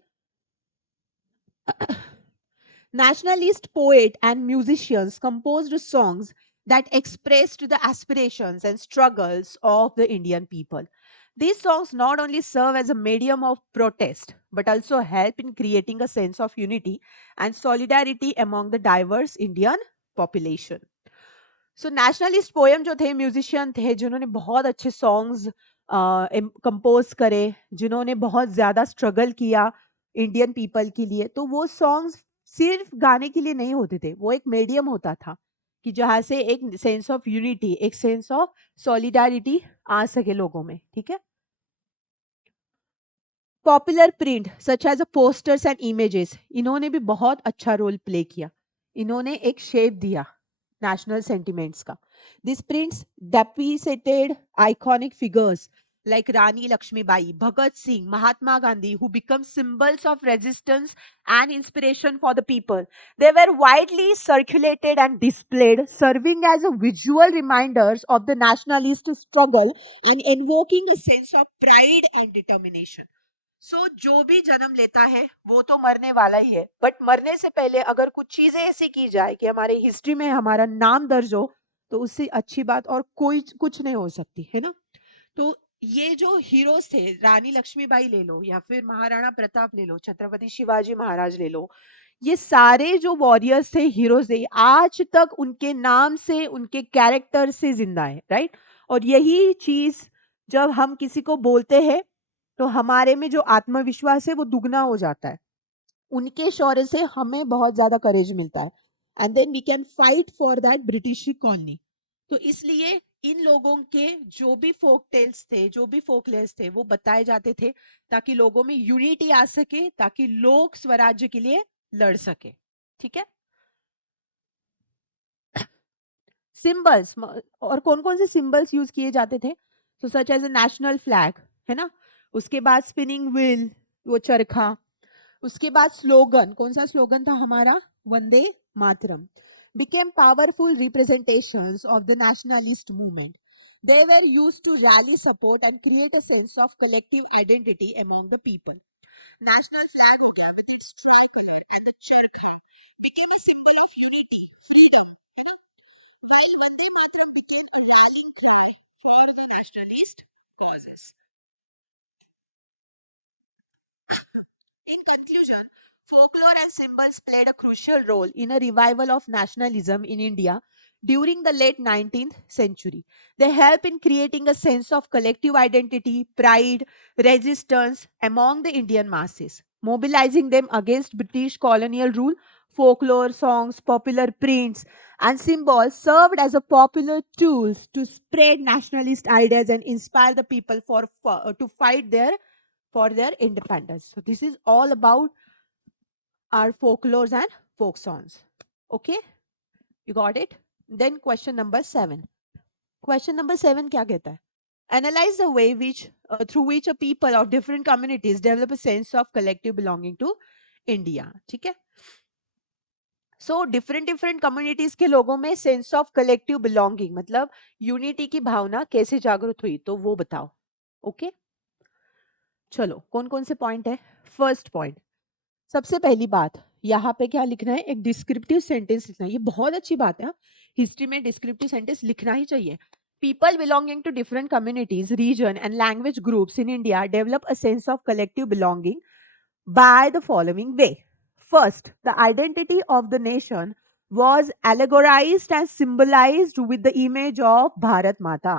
Nationalist poet and musicians composed songs that expressed the aspirations and struggles of the Indian people. These songs not only serve as a medium of protest but also help in creating a sense of unity and solidarity among the diverse Indian population. So nationalist poem जो थे, musician थे जिन्होंने बहुत अच्छे songs compose करे, जिन्होंने बहुत ज्यादा स्ट्रगल किया इंडियन पीपल के लिए, तो वो सॉन्ग्स सिर्फ गाने के लिए नहीं होते थे, वो एक मीडियम होता था कि जहाँ से एक सेंस ऑफ यूनिटी, एक सेंस ऑफ सॉलिडारिटी आ सके लोगों में। ठीक है। Popular print such as a posters and images, इन्होंने भी बहुत अच्छा रोल प्ले किया। इन्होंने एक शेप दिया national sentiments ka. These prints depicted iconic figures like Rani Lakshmibai, Bhagat Singh, Mahatma Gandhi, who become symbols of resistance and inspiration for the people. They were widely circulated and displayed, serving as a visual reminders of the nationalist struggle and invoking a sense of pride and determination. सो जो भी जन्म लेता है वो तो मरने वाला ही है, बट मरने से पहले अगर कुछ चीजें ऐसी की जाए कि हमारे हिस्ट्री में हमारा नाम दर्ज हो, तो उससे अच्छी बात और कोई कुछ नहीं हो सकती है ना। तो ये जो हीरोज थे, रानी लक्ष्मीबाई ले लो या फिर महाराणा प्रताप ले लो, छत्रपति शिवाजी महाराज ले लो, ये सारे जो वॉरियर्स थे, हीरोज थे, आज तक उनके नाम से, उनके कैरेक्टर से जिंदा है, राइट। और यही चीज जब हम किसी को बोलते हैं तो हमारे में जो आत्मविश्वास है वो दुगना हो जाता है। उनके शौर्य से हमें बहुत ज्यादा करेज मिलता है, and then we can fight for that British colony. तो इसलिए इन लोगों के जो भी फोक टेल्स थे, जो भी फोकलेस थे, वो बताए जाते थे ताकि लोगों में यूनिटी आ सके, ताकि लोग स्वराज्य के लिए लड़ सके। ठीक है। सिंबल्स, और कौन कौन से सिंबल्स यूज किए जाते थे, तो such as a national flag, है ना। उसके बाद स्पिनिंग व्हील, वो चरखा। उसके बाद स्लोगन, कौन सा स्लोगन था हमारा, Vande Mataram, became powerful representations of the nationalist movement. They were used to rally support and create a sense of collective identity among the people. National flag हो गया with its tricolor and the charkha became a symbol of unity, freedom, है ना? While Vande Mataram became a rallying cry for the nationalist causes. In conclusion, folklore and symbols played a crucial role in a revival of nationalism in India during the late 19th century. They help in creating a sense of collective identity, pride, resistance among the Indian masses, mobilizing them against British colonial rule. Folklore, songs, popular prints, and symbols served as a popular tools to spread nationalist ideas and inspire the people to fight for their independence. So this is all about our folklores and folk songs. Okay, you got it. Then question number 7. Question number 7 क्या कहता है? Analyze the way which through which a people of different communities develop a sense of collective belonging to India. ठीक है. So different different communities के लोगों में sense of collective belonging मतलब unity की भावना कैसे जागृत हुई, तो वो बताओ। ओके चलो, कौन कौन से पॉइंट है। फर्स्ट पॉइंट, सबसे पहली बात, यहाँ पे क्या लिखना है, एक डिस्क्रिप्टिव सेंटेंस लिखना है। ये बहुत अच्छी बात है, हिस्ट्री में डिस्क्रिप्टिव सेंटेंस लिखना ही चाहिए। People belonging to different communities, region, and language groups in India develop a sense of collective belonging by the following way. First, the identity of the nation was allegorized and symbolized with the image of Bharat Mata.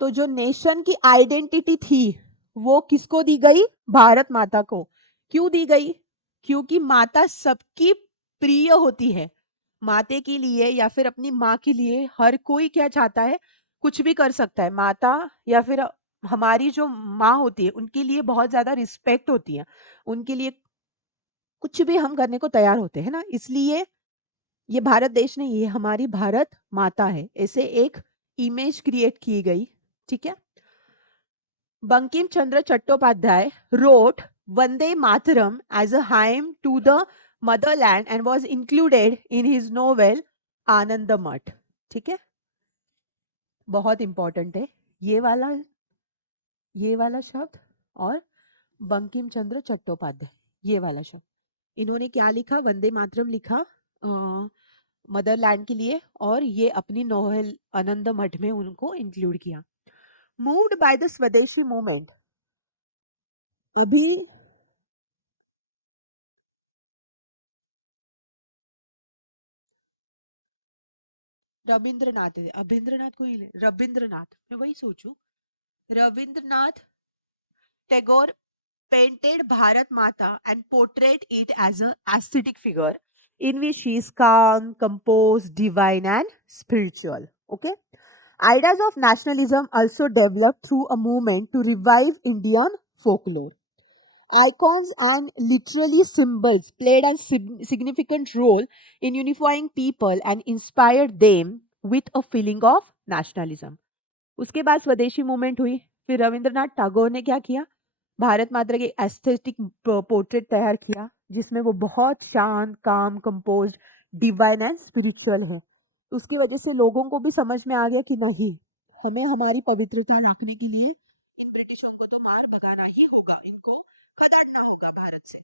तो जो nation की identity थी वो किसको दी गई, भारत माता को। क्यों दी गई, क्योंकि माता सबकी प्रिय होती है। माते के लिए या फिर अपनी माँ के लिए हर कोई क्या चाहता है, कुछ भी कर सकता है। माता या फिर हमारी जो माँ होती है उनके लिए बहुत ज्यादा रिस्पेक्ट होती है, उनके लिए कुछ भी हम करने को तैयार होते हैं ना। इसलिए ये भारत देश नहीं, ये हमारी भारत माता है, ऐसे एक इमेज क्रिएट की गई। ठीक है। Bankim Chandra Chattopadhyay wrote Vande Mataram as a hymn to the motherland and was included in his novel Anandamath. ठीक है, बहुत इंपॉर्टेंट है ये वाला शब्द और बंकिम चंद्र चट्टोपाध्याय, ये वाला शब्द इन्होंने क्या लिखा, वंदे मातरम लिखा मदरलैंड के लिए, और ये अपनी नोवेल आनंद मठ में उनको इंक्लूड किया। मूव्ड बाय द स्वदेशी मूवमेंट, अभी रविंद्रनाथ है, अभिंद्रनाथ को ही रविंद्रनाथ, मैं वही सोचूं, Rabindranath Tagore painted Bharat Mata and portrayed it as an ascetic figure in which she is calm, composed, divine, and spiritual. Okay. Ideas of nationalism also developed through a movement to revive Indian folklore. Icons and literally symbols played a significant role in unifying people and inspired them with a feeling of nationalism. उसके बाद स्वदेशी movement हुई, फिर रविंद्रनाथ टैगोर ने क्या किया, भारत माता के एस्थेटिक पोर्ट्रेट तैयार किया जिसमें वो बहुत शांत, काम, कंपोज्ड, डिवाइन एंड स्पिरिचुअल है। उसकी वजह से लोगों को भी समझ में आ गया कि नहीं, हमें हमारी पवित्रता रखने के लिए इन ब्रिटिशों को तो मार भगाना ही होगा, इनको खदेड़ना होगा भारत से।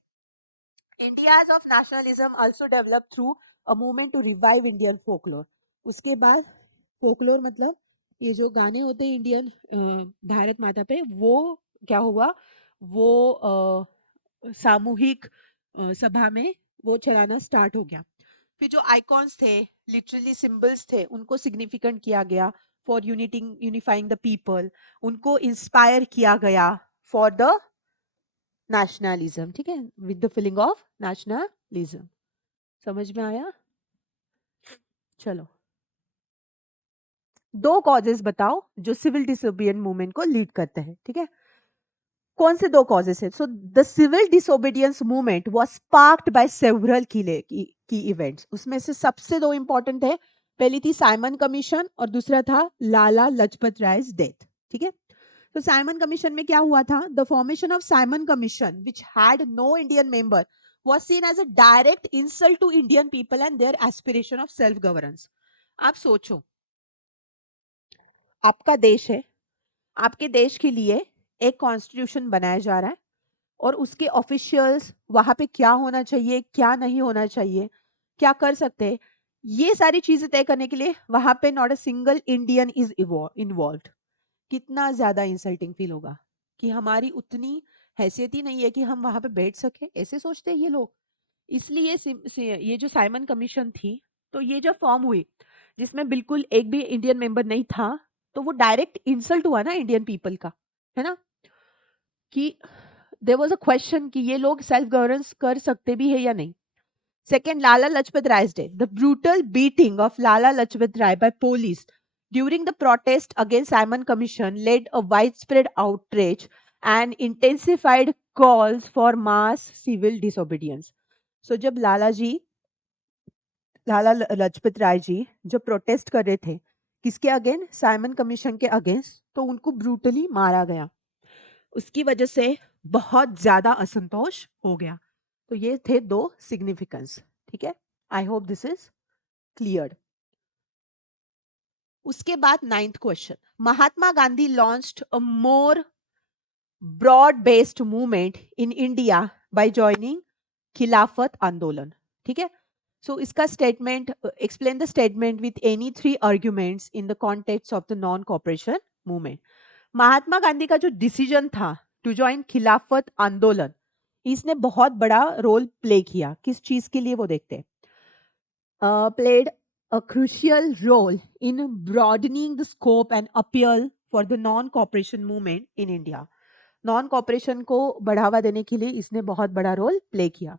India's of nationalism also developed through a movement to revive Indian folklore. उसके बाद folklore मतलब ये जो गाने होते हैं इंडियन भारत माता पे, वो क्या हुआ, वो सामूहिक सभा में वो चलाना स्टार्ट हो गया। फिर जो आइकॉन्स थे, लिटरली सिंबल्स थे, उनको सिग्निफिकेंट किया गया फॉर यूनिफाइंग द पीपल, उनको इंस्पायर किया गया फॉर द नेशनलिज्म। ठीक है, with the feeling of nationalism. समझ में आया? चलो, दो कॉजेस बताओ जो सिविल डिसोबिडियंट मूवमेंट को लीड करते हैं। ठीक है, कौन से दो कॉजेस है? So the civil disobedience movement was sparked by several key events. उसमें से सबसे दो इंपॉर्टेंट है, पहली थी साइमन कमीशन और दूसरा था लाला लजपत राय's डेथ। ठीक है, तो साइमन कमीशन में क्या हुआ था, the formation of Simon Commission which had no Indian member was seen as a direct insult to Indian people and their aspiration of self governance। आप सोचो, आपका देश है, आपके देश के लिए एक कॉन्स्टिट्यूशन बनाया जा रहा है और उसके ऑफिशियल्स वहां पे क्या होना चाहिए, क्या नहीं होना चाहिए, क्या कर सकते हैं, ये सारी चीजें तय करने के लिए वहां पे not a single Indian is involved. कितना ज्यादा इंसल्टिंग फील होगा कि हमारी उतनी हैसियत ही नहीं है कि हम वहां पे बैठ सके, ऐसे सोचते हैं ये लोग। इसलिए ये जो साइमन कमीशन थी, तो ये जो फॉर्म हुई जिसमें बिल्कुल एक भी इंडियन मेंबर नहीं था, तो वो डायरेक्ट इंसल्ट हुआ ना इंडियन पीपल का, है ना, कि देयर वाज अ क्वेश्चन कि ये लोग सेल्फ गवर्नेंस कर सकते भी है या नहीं। Second, Lala Lajpat Rai's death. The brutal beating of Lala Lajpat Rai by police during the protest against Simon Commission led a widespread outrage and intensified calls for mass civil disobedience. So जब लाला लजपत राय जी जब protest कर रहे थे किसके against, Simon commission के against, तो उनको brutally मारा गया। उसकी वजह से बहुत ज्यादा असंतोष हो गया। तो ये थे दो सिग्निफिकेंस। ठीक है, I hope this is clear. उसके बाद ninth question, Mahatma Gandhi launched a more broad based movement in India by joining Khilafat आंदोलन। ठीक है, सो इसका statement, explain the statement with any three arguments in the context of the non cooperation movement. Mahatma Gandhi का जो decision था to join खिलाफत आंदोलन, इसने बहुत बड़ा रोल प्ले किया। किस चीज के लिए, वो देखते हैं। Played a crucial role in broadening the scope and appeal for the non-cooperation movement in India. Non-cooperation को बढ़ावा देने के लिए इसने बहुत बड़ा रोल प्ले किया।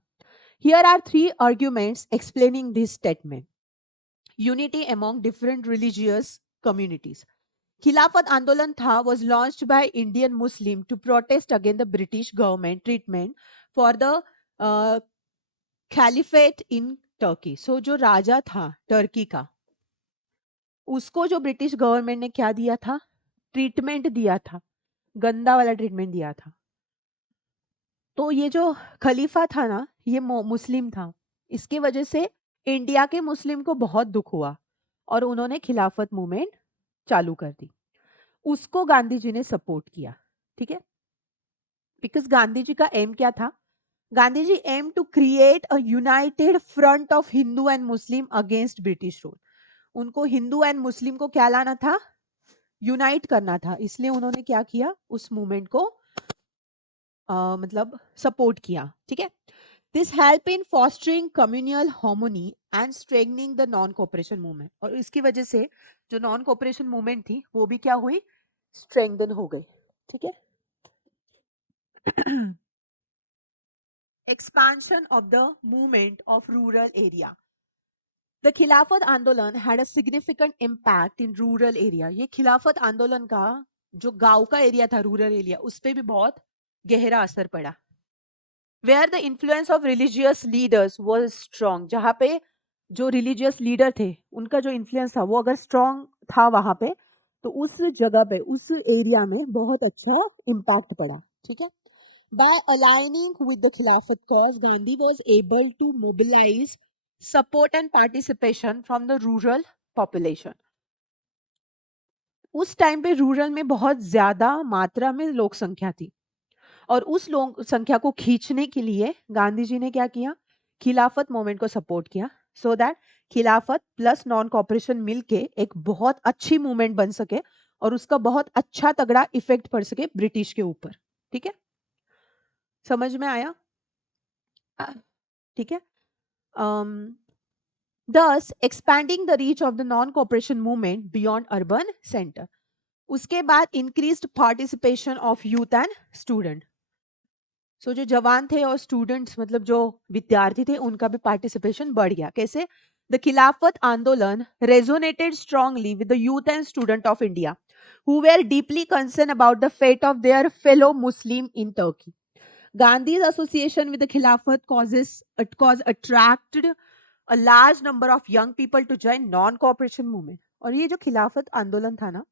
Here are three arguments explaining this statement. Unity among different religious communities. Khilafat Andolan Tha was launched by Indian Muslim to protest against the British government treatment for the uh, caliphate in Turkey. So जो राजा था Turkey का, उसको जो British government ने क्या दिया था, ट्रीटमेंट दिया था, गंदा वाला ट्रीटमेंट दिया था। तो ये जो खलीफा था ना, ये मुस्लिम था। इसकी वजह से इंडिया के मुस्लिम को बहुत दुख हुआ और उन्होंने खिलाफत मूवमेंट चालू कर दी। उसको गांधी जी ने सपोर्ट किया। ठीक है, बिकॉज गांधी जी का एम क्या था? Gandhi ji aim to create a united front of Hindu and Muslim against British rule. उनको हिंदू एंड मुस्लिम को क्या लाना था? यूनाइट करना था। इसलिए उन्होंने क्या किया? उस मूवमेंट को मतलब सपोर्ट किया। ठीक है, this help in fostering communal harmony and strengthening the non cooperation movement. और इसकी वजह से जो नॉन कोऑपरेशन मूवमेंट थी वो भी क्या हुई? स्ट्रेंथन हो गई। ठीक है, expansion of the movement of rural area. The खिलाफत आंदोलन had a significant impact in rural area. ये खिलाफत आंदोलन का जो गांव का एरिया था, रूरल एरिया, उस पे भी बहुत गहरा असर पड़ा। Where the influence of religious leaders was strong, जहाँ पे जो रिलीजियस लीडर थे उनका जो इन्फ्लुएंस था वो अगर स्ट्रांग था वहां पे, तो उस जगह पे उस एरिया में बहुत अच्छा इम्पैक्ट पड़ा। ठीक है, by aligning with the Khilafat cause, Gandhi was able to mobilize support and participation from the rural population. उस टाइम पे रूरल में बहुत ज्यादा मात्रा में लोक संख्या थी और उस लोक संख्या को खींचने के लिए गांधी जी ने क्या किया? खिलाफत मूवमेंट को सपोर्ट किया, सो दैट खिलाफत प्लस नॉन कॉपरेशन मिलके एक बहुत अच्छी मूवमेंट बन सके और उसका बहुत अच्छा तगड़ा इफेक्ट पड़ सके ब्रिटिश के ऊपर। ठीक है, समझ में आया? ठीक है, thus expanding the reach of the non-cooperation movement beyond urban center. उसके बाद increased participation of youth and student. So जो जवान थे और students मतलब जो विद्यार्थी थे उनका भी participation बढ़ गया। कैसे? The खिलाफत आंदोलन resonated strongly with the youth and student of India who were deeply concerned about the fate of their fellow Muslim in Turkey. Gandhi's association with the Khilafat cause attracted a large number of young people to join non-cooperation movement. और ये जो खिलाफत आंदोलन था ना,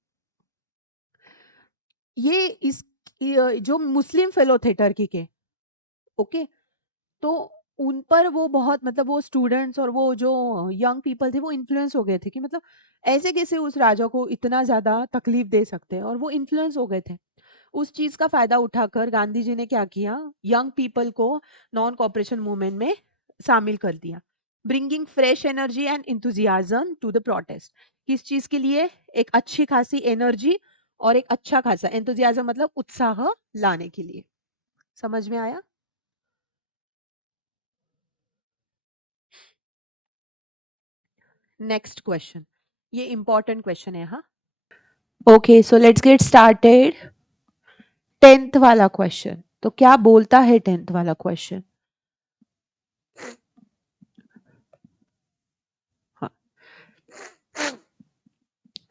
ये जो मुस्लिम fellow थे टर्की के, ओके, तो उन पर वो बहुत मतलब वो स्टूडेंट्स और वो जो यंग पीपल थे वो इन्फ्लुएंस हो गए थे कि मतलब ऐसे कैसे उस राजा को इतना ज्यादा तकलीफ दे सकते हैं, और वो इन्फ्लुएंस हो गए थे। उस चीज का फायदा उठाकर गांधी जी ने क्या किया? यंग पीपल को नॉन कॉपरेशन मूवमेंट में शामिल कर दिया, bringing fresh energy and enthusiasm to the protest. किस चीज के लिए? एक अच्छी खासी एनर्जी और एक अच्छा खासा एंथुजियाज्म मतलब उत्साह लाने के लिए। समझ में आया? नेक्स्ट क्वेश्चन, ये इंपॉर्टेंट क्वेश्चन है। हाँ, okay, so let's get started. 10th वाला क्वेश्चन, तो क्या बोलता है 10th वाला क्वेश्चन? हाँ,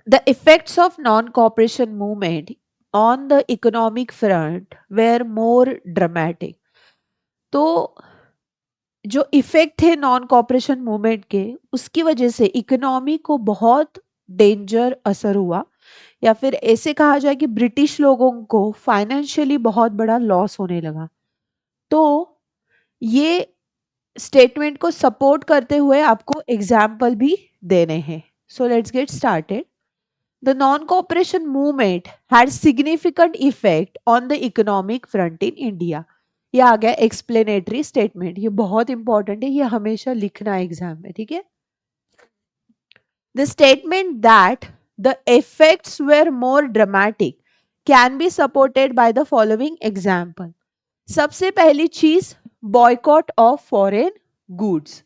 the effects of non-cooperation movement on the economic front were more dramatic. तो जो इफेक्ट थे नॉन कॉपरेशन मूवमेंट के, उसकी वजह से इकोनॉमी को बहुत डेंजर असर हुआ, या फिर ऐसे कहा जाए कि ब्रिटिश लोगों को फाइनेंशियली बहुत बड़ा लॉस होने लगा। तो ये स्टेटमेंट को सपोर्ट करते हुए आपको एग्जाम्पल भी देने हैं। सो let's get started. The non-cooperation movement had significant effect on the economic front in India. ये आ गया एक्सप्लेनेटरी स्टेटमेंट, ये बहुत इंपॉर्टेंट है, ये हमेशा लिखना है एग्जाम में। ठीक है, the statement that the effects were more dramatic can be supported by the following example. सबसे पहली चीज, बॉयकॉट ऑफ फॉरेन गुड्स।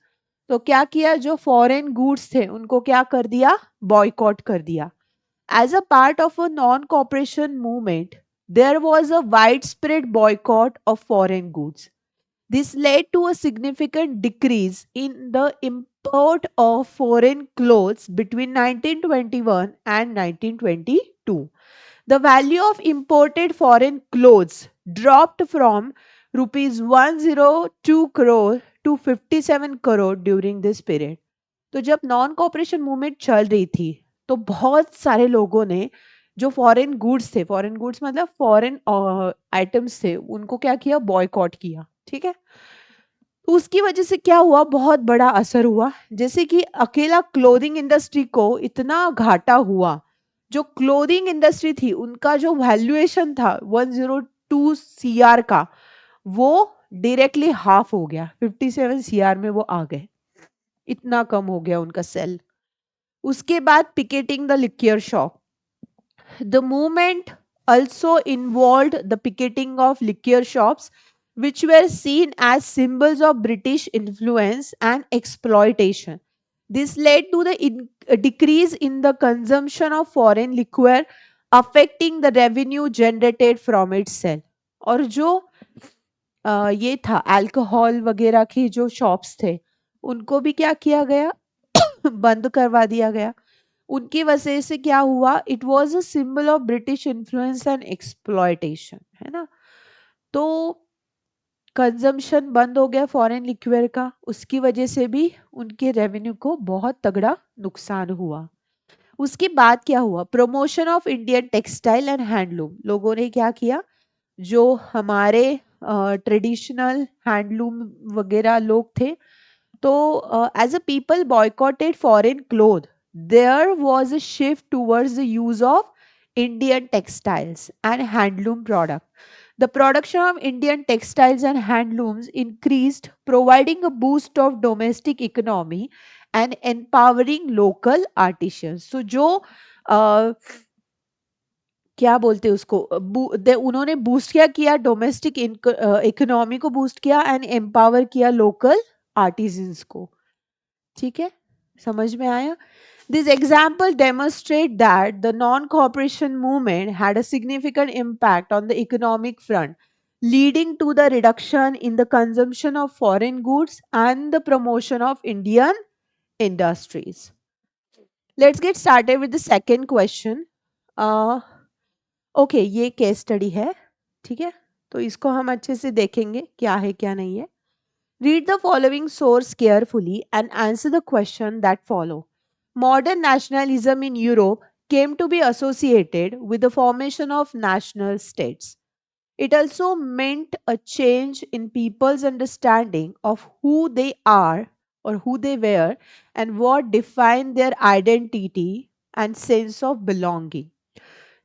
तो क्या किया? जो फॉरेन गुड्स थे उनको क्या कर दिया? बॉयकॉट कर दिया। As a part of a non-cooperation movement, there was a widespread boycott of foreign goods. This led to a significant decrease in the import of foreign clothes between 1921 and 1922. The value of imported foreign clothes dropped from rupees 102 crore to 57 crore during this period. तो जब non cooperation movement चल रही थी तो बहुत सारे लोगों ने जो फॉरेन गुड्स थे, फॉरेन गुड्स मतलब फॉरेन आइटम्स थे, उनको क्या किया, बॉयकॉट किया। ठीक है, तो उसकी वजह से क्या हुआ, बहुत बड़ा असर हुआ। जैसे कि अकेला क्लोथिंग इंडस्ट्री को इतना घाटा हुआ, जो क्लोथिंग इंडस्ट्री थी उनका जो वैल्यूएशन था 102 सीआर का, वो डायरेक्टली हाफ हो गया, 57 सीआर में वो आ गए। इतना कम हो गया उनका सेल। उसके बाद picketing the liquor shop, the movement also involved the picketing of liquor shops, which were seen as symbols of British influence and exploitation. This led to the a decrease in the consumption of foreign liquor, affecting the revenue generated from its sale. और जो ये था alcohol वगैरह की जो shops थे, उनको भी क्या किया गया, बंद करवा दिया गया। उनकी वजह से क्या हुआ, it was a symbol of British influence and exploitation, है ना। तो कंजम्पशन बंद हो गया फॉरेन लिक्विड का, उसकी वजह से भी उनके रेवेन्यू को बहुत तगड़ा नुकसान हुआ। उसके बाद क्या हुआ, promotion of Indian textile and handloom, लोगों ने क्या किया, जो हमारे ट्रेडिशनल हैंडलूम वगैरह लोग थे, तो as a people boycotted foreign clothes, there was a shift towards the use of Indian textiles and handloom product. The production of Indian textiles and handlooms increased, providing a boost of domestic economy and empowering local artisans. So जो uh, क्या बोलते हैं उसको, उन्होंने boost क्या किया, domestic economy को boost किया एंड एम्पावर किया लोकल आर्टिजन्स को। ठीक है, समझ में आया। This example demonstrate that the non cooperation movement had a significant impact on the economic front, leading to the reduction in the consumption of foreign goods and the promotion of Indian industries. Let's get started with the second question. uh, okay, ये case study है। ठीक है, तो इसको हम अच्छे से देखेंगे क्या है क्या नहीं है। Read the following source carefully and answer the question that follow. Modern nationalism in Europe came to be associated with the formation of national states. It also meant a change in people's understanding of who they are or who they were and what defined their identity and sense of belonging.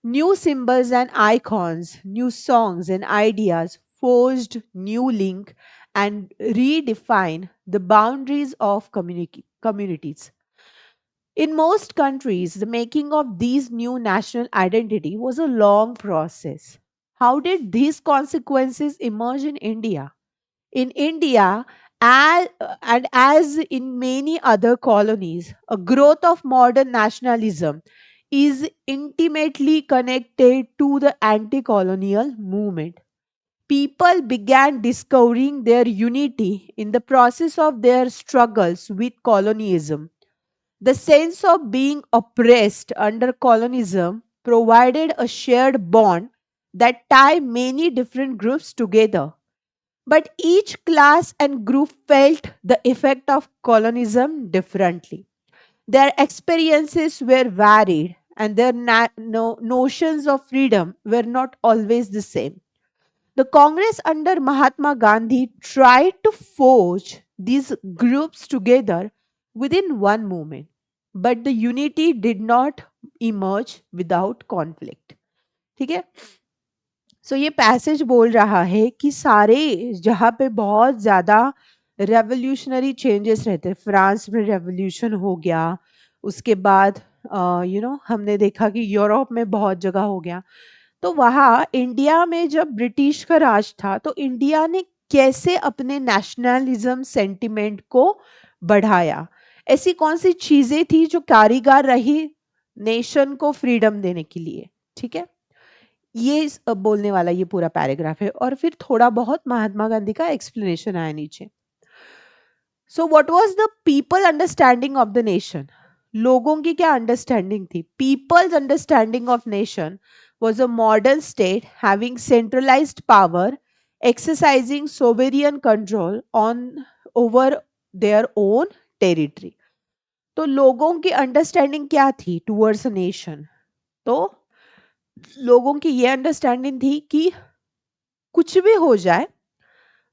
New symbols and icons, new songs and ideas forged new link and redefine the boundaries of communities. In most countries, the making of these new national identity was a long process. How did these consequences emerge in India? In India, and as in many other colonies, a growth of modern nationalism is intimately connected to the anti colonial movement. People began discovering their unity in the process of their struggles with colonialism. The sense of being oppressed under colonialism provided a shared bond that tied many different groups together, but each class and group felt the effect of colonialism differently. Their experiences were varied, and their notions of freedom were not always the same. The Congress under Mahatma Gandhi tried to forge these groups together within one movement, but the unity did not emerge without conflict. ठीक है, सो ये passage बोल रहा है कि सारे जहाँ पे बहुत ज़्यादा रेवोल्यूशनरी चेंजेस रहते हैं, फ्रांस में रेवोल्यूशन हो गया, उसके बाद हमने देखा कि यूरोप में बहुत जगह हो गया, तो वहाँ इंडिया में जब ब्रिटिश का राज था तो इंडिया ने कैसे अपने नेशनलिज्म सेंटिमेंट को बढ़ाया, ऐसी कौन सी चीजें थी जो कारीगर रही नेशन को फ्रीडम देने के लिए। ठीक है, ये बोलने वाला ये पूरा पैराग्राफ है, और फिर थोड़ा बहुत महात्मा गांधी का एक्सप्लेनेशन आया नीचे। So what was the people understanding of the nation, लोगों की क्या अंडरस्टैंडिंग थी, people's understanding of nation was a modern state having centralized power, exercising sovereign control on over their own territory. तो लोगों की अंडरस्टैंडिंग क्या थी टुवर्ड्स अ नेशन, तो लोगों की ये अंडरस्टैंडिंग थी कि कुछ भी हो जाए,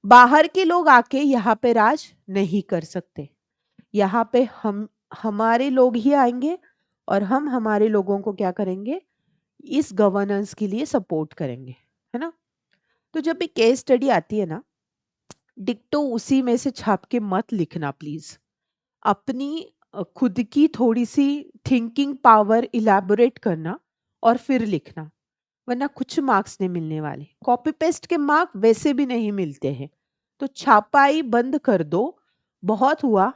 बाहर के लोग आके यहाँ पे राज नहीं कर सकते। यहाँ पे हम हमारे लोग ही आएंगे और हम हमारे लोगों को क्या करेंगे, इस गवर्नेंस के लिए सपोर्ट करेंगे, है ना। तो जब भी केस स्टडी आती है ना, डिक्टो उसी में से छाप के मत लिखना प्लीज। अपनी खुद की थोड़ी सी थिंकिंग पावर इलैबोरेट करना और फिर लिखना, वरना कुछ मार्क्स नहीं मिलने वाले। कॉपी पेस्ट के मार्क वैसे भी नहीं मिलते हैं, तो छापाई बंद कर दो। बहुत हुआ,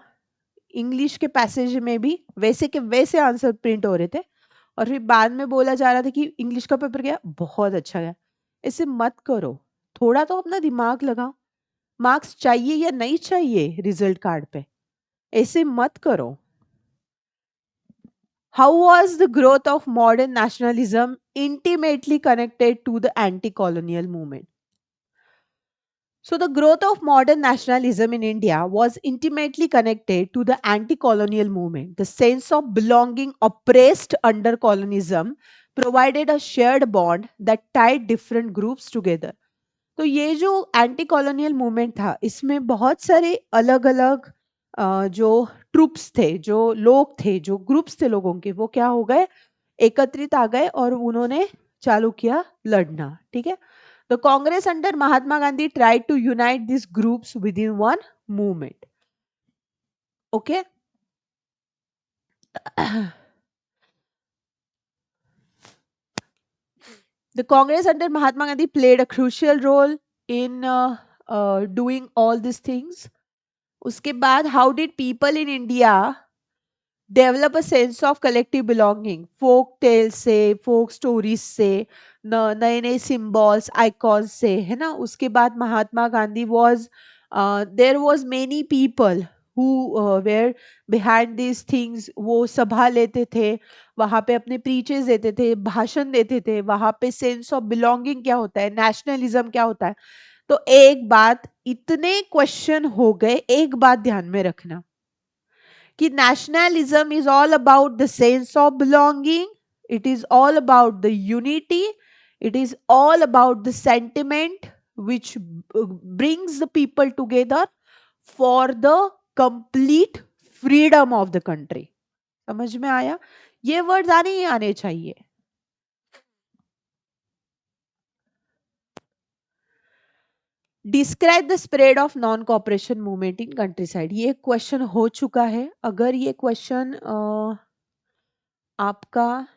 इंग्लिश के पैसेज में भी वैसे के वैसे आंसर प्रिंट हो रहे थे और फिर बाद में बोला जा रहा था कि इंग्लिश का पेपर गया बहुत अच्छा गया। ऐसे मत करो, थोड़ा तो अपना दिमाग लगाओ। मार्क्स चाहिए या नहीं चाहिए रिजल्ट कार्ड पे, ऐसे मत करो। How was the growth of modern nationalism intimately connected to the anti colonial movement? So, the growth of modern nationalism in India was intimately connected to the anti colonial movement. The sense of belonging oppressed under colonialism provided a shared bond that tied different groups together. तो ये जो anti colonial movement था, इसमें बहुत सारे अलग अलग जो ट्रूप्स थे, जो लोग थे, जो ग्रुप्स थे लोगों के, वो क्या हो गए, एकत्रित आ गए और उन्होंने चालू किया लड़ना। ठीक है। The Congress under Mahatma Gandhi tried to unite this groups within one movement. Okay. The Congress under Mahatma Gandhi played a crucial role in doing all these things. उसके बाद how did people in India develop a sense of collective belonging, folk tale से, folk stories से, नए नए symbols icons से, है ना। उसके बाद Mahatma Gandhi was, there was many people who were behind this things. वो सभा लेते थे, वहाँ पे अपने प्रीचेस देते थे, भाषण देते थे, वहाँ पे सेंस ऑफ बिलोंगिंग क्या होता है, नेशनलिज्म क्या होता है। तो एक बात, इतने क्वेश्चन हो गए, एक बात ध्यान में रखना कि nationalism is all about the sense of belonging, it is all about the unity, it is all about the sentiment which brings the people together for the complete freedom of the country. समझ में आया? ये words आने ही आने चाहिए। Describe the spread of non cooperation movement in country side. ये question हो चुका है। अगर ये क्वेश्चन आपका,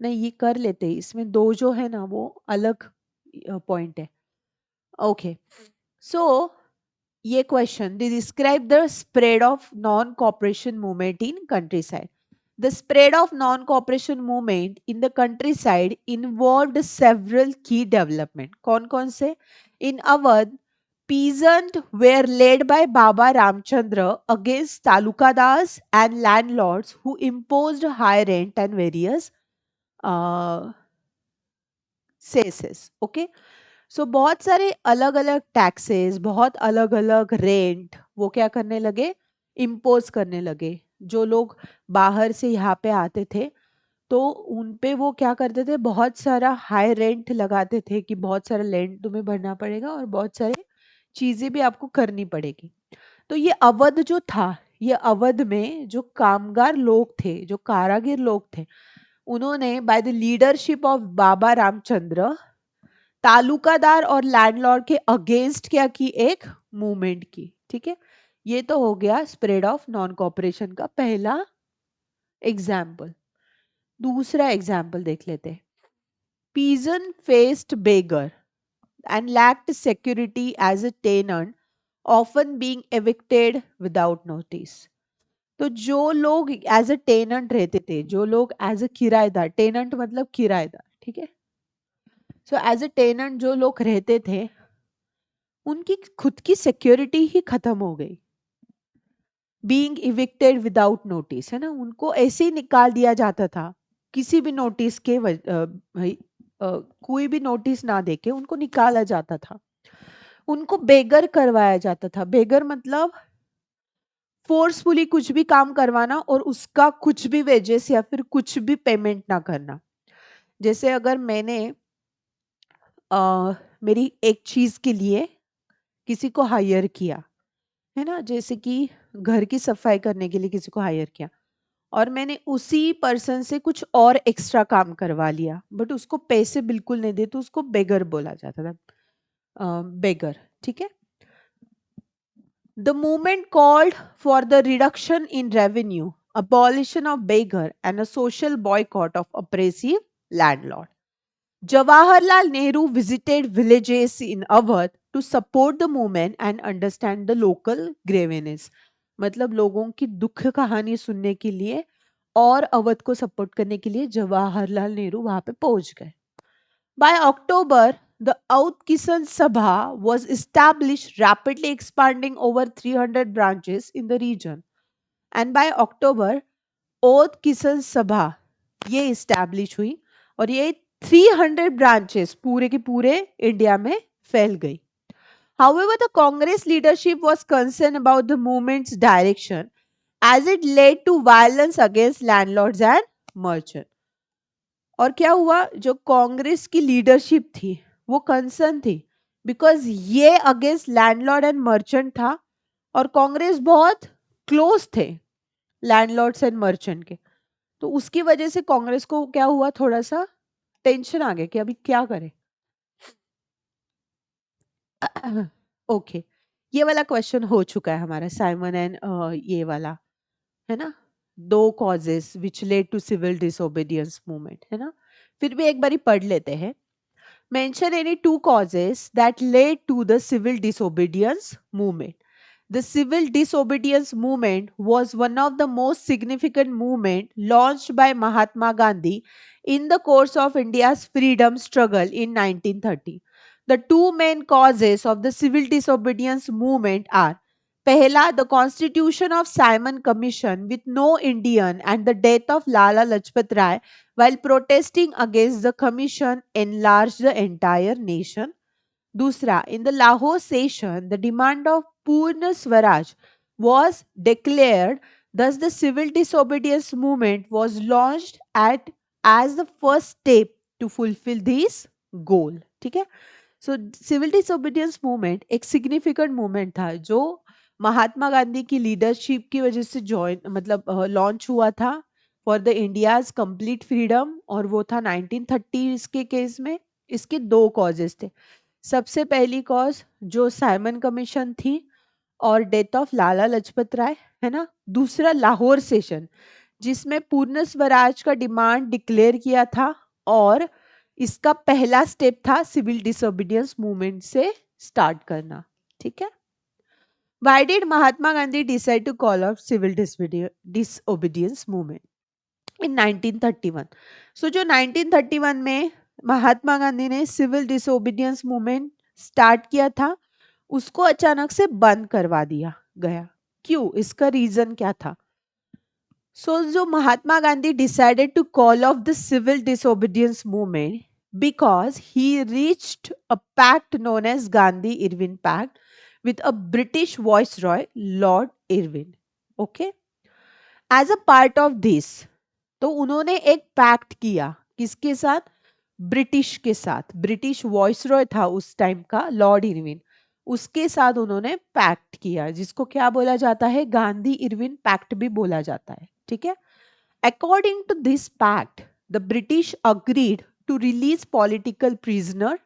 नहीं ये कर लेते हैं, इसमें दो जो है ना वो अलग पॉइंट है। ओके, सो ये question, they describe the spread of non cooperation movement in country side. The spread of non cooperation movement in the country side involved several की डेवलपमेंट। कौन कौन से? इन Awadh, peasant were led by Baba Ramchandra against talukadas and landlords who imposed high rent and various cesses. Okay, so बहुत सारे अलग अलग taxes, बहुत अलग अलग रेंट वो क्या करने लगे, इम्पोज करने लगे। जो लोग बाहर से यहाँ पे आते थे तो उन पे वो क्या करते थे, बहुत सारा हाई रेंट लगाते थे कि बहुत सारा रेंट तुम्हें भरना पड़ेगा और बहुत सारे चीजें भी आपको करनी पड़ेगी। तो ये अवध जो था, ये अवध में जो कामगार लोग थे, जो कारागिर लोग थे, उन्होंने बाय द लीडरशिप ऑफ बाबा रामचंद्र तालुकादार और लैंडलॉर्ड के अगेंस्ट क्या की, एक मूवमेंट की। ठीक है, ये तो हो गया स्प्रेड ऑफ नॉन कॉपरेशन का पहला एग्जाम्पल। दूसरा एग्जाम्पल देख लेते हैं। Pigeon faced beggar and lacked security as a tenant, often being evicted without notice. तो जो लोग एज अ टेनेंट रहते थे, जो लोग एज अ किराएदार, टेनेंट मतलब किराएदार, ठीक है। सो एज अ टेनेंट जो लोग रहते थे, उनकी खुद की सिक्योरिटी ही खत्म हो गई। बीइंग इविक्टेड विदाउट नोटिस, है ना, उनको ऐसे ही निकाल दिया जाता था, किसी भी नोटिस के भाई कोई भी नोटिस ना देके उनको निकाला जाता था। उनको बेगर करवाया जाता था। बेगर मतलब फोर्सफुली कुछ भी काम करवाना और उसका कुछ भी वेजेस या फिर कुछ भी पेमेंट ना करना। जैसे अगर मैंने मेरी एक चीज के लिए किसी को हायर किया, है ना, जैसे कि घर की सफाई करने के लिए किसी को हायर किया, और मैंने उसी पर्सन से कुछ और एक्स्ट्रा काम करवा लिया, बट उसको पैसे बिल्कुल नहीं दे, तो उसको बेगर बोला जाता था, बेगर। ठीक है। The movement called for the reduction in revenue, abolition of beggar, and a social boycott of oppressive landlord. Jawaharlal Nehru visited villages in Awadh to support the movement and understand the local grievances. मतलब लोगों की दुख कहानी सुनने के लिए और अवध को सपोर्ट करने के लिए जवाहरलाल नेहरू वहां पे पहुंच गए. By October, the Audh Kisan Sabha was established, rapidly expanding over 300 branches in the region. And by October, Audh Kisan Sabha ये establish हुई और ये 300 branches पूरे के पूरे इंडिया में फैल गई. However, the Congress leadership was concerned about the movement's direction as it led to violence against landlords and merchants. और क्या हुआ, जो कांग्रेस की लीडरशिप थी वो कंसर्न थी, बिकॉज ये अगेंस्ट लैंडलॉर्ड एंड मर्चेंट था, और कांग्रेस बहुत क्लोज थे लैंडलॉर्ड्स एंड मर्चेंट के. तो उसकी वजह से कांग्रेस को क्या हुआ, थोड़ा सा टेंशन आ गया कि अभी क्या करें. ओके ये वाला क्वेश्चन हो चुका है हमारा, साइमन एंड ये वाला, है ना, दो causes which led to civil disobedience movement, है ना. फिर भी एक बारी पढ़ लेते हैं. Mention any two causes that led to the civil disobedience movement. The civil disobedience movement was one of the most significant movements launched by Mahatma Gandhi in the course of India's freedom struggle in 1930. The two main causes of the civil disobedience movement are: Pehla, the constitution of Simon Commission with no Indian and the death of Lala Lajpat Rai while protesting against the commission enlarged the entire nation. Dusra, in the Lahore session, the demand of Purna Swaraj was declared. Thus, the civil disobedience movement was launched as the first step to fulfill this goal. ठीक है. So civil disobedience movement एक significant movement था जो महात्मा गांधी की leadership की वजह से join मतलब लॉन्च हुआ था for the India's complete freedom, और वो था 1930 के केस में. इसके दो कॉजेस थे. सबसे पहली कॉज जो साइमन कमीशन थी और डेथ ऑफ लाला लजपत राय, है ना. दूसरा लाहौर सेशन जिसमें पूर्ण स्वराज का डिमांड डिक्लेयर किया था, और इसका पहला स्टेप था सिविल डिसोबीडियंस मूवमेंट से स्टार्ट करना. ठीक है. Why did Mahatma Gandhi decide to call off civil disobedience movement in 1931? So जो 1931 में महात्मा गांधी ने सिविल डिसोबीडियंस मूवमेंट स्टार्ट किया था उसको अचानक से बंद करवा दिया गया. क्यों, इसका रीजन क्या था? So, जो Mahatma Gandhi decided to call off the civil disobedience movement because he reached a pact known as Gandhi-Irwin Pact with a British Viceroy, Lord Irwin. Okay? As a part of this, तो उन्होंने एक pact किया किसके साथ? British के साथ. British viceroy था उस टाइम का लॉर्ड इरविन, उसके साथ उन्होंने पैक्ट किया जिसको क्या बोला जाता है? गांधी इरविन पैक्ट भी बोला जाता है. ठीक है. According to this pact the British agreed to release political prisoner,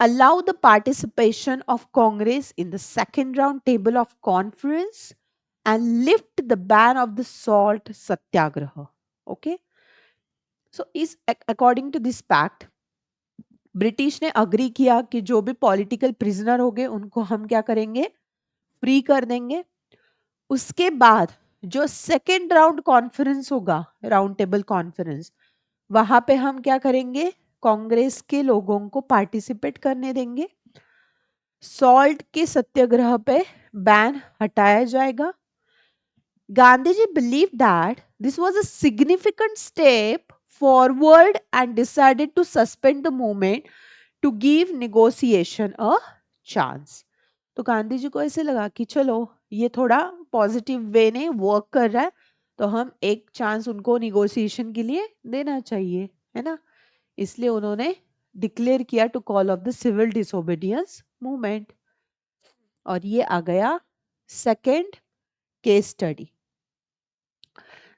allow the participation of Congress in the second round table of conference, and lift the ban of the salt satyagraha. Okay. So is according to this pact British ने agree किया कि जो भी political prisoner हो गए उनको हम क्या करेंगे? फ्री कर देंगे. उसके बाद जो सेकेंड राउंड कॉन्फ्रेंस होगा, राउंड टेबल कॉन्फ्रेंस, वहां पे हम क्या करेंगे? कांग्रेस के लोगों को पार्टिसिपेट करने देंगे. सॉल्ट के सत्याग्रह पे बैन हटाया जाएगा. Gandhiji believed that this was a significant step forward and decided to suspend the movement to give negotiation a chance. तो गांधी जी को ऐसे लगा कि चलो ये थोड़ा पॉजिटिव वे ने वर्क कर रहा है, तो हम एक चांस उनको निगोसिएशन के लिए देना चाहिए, है ना. इसलिए उन्होंने डिक्लेयर किया to call off the civil disobedience movement. और ये आ गया second case study.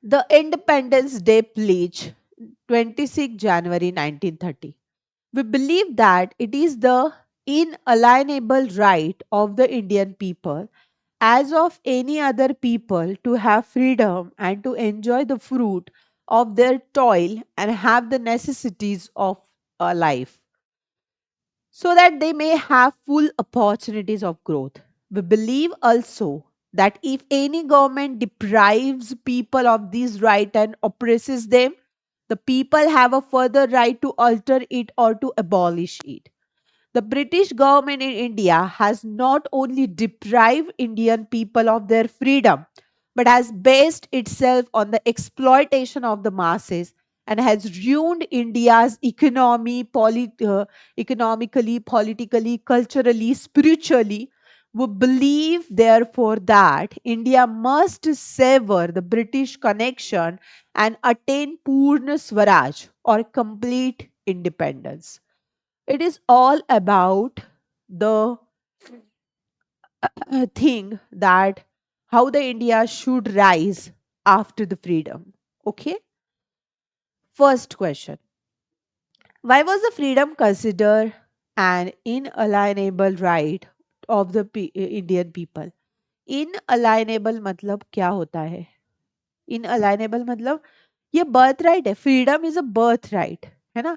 The independence day pledge 26 January 1930. We believe that it is the inalienable right of the Indian people, as of any other people, to have freedom and to enjoy the fruit of their toil and have the necessities of a life, so that they may have full opportunities of growth. We believe also that if any government deprives people of these rights and oppresses them, the people have a further right to alter it or to abolish it. The British government in India has not only deprived Indian people of their freedom, but has based itself on the exploitation of the masses and has ruined India's economy, economically, politically, culturally, spiritually. We believe, therefore, that India must sever the British connection and attain Purna Swaraj or complete independence. It is all about the thing that how the India should rise after the freedom. Okay. First question: why was the freedom considered an inalienable right of the Indian people? Inalienable मतलब क्या होता है? Inalienable मतलब ये birth right है, freedom is a birth right, है ना?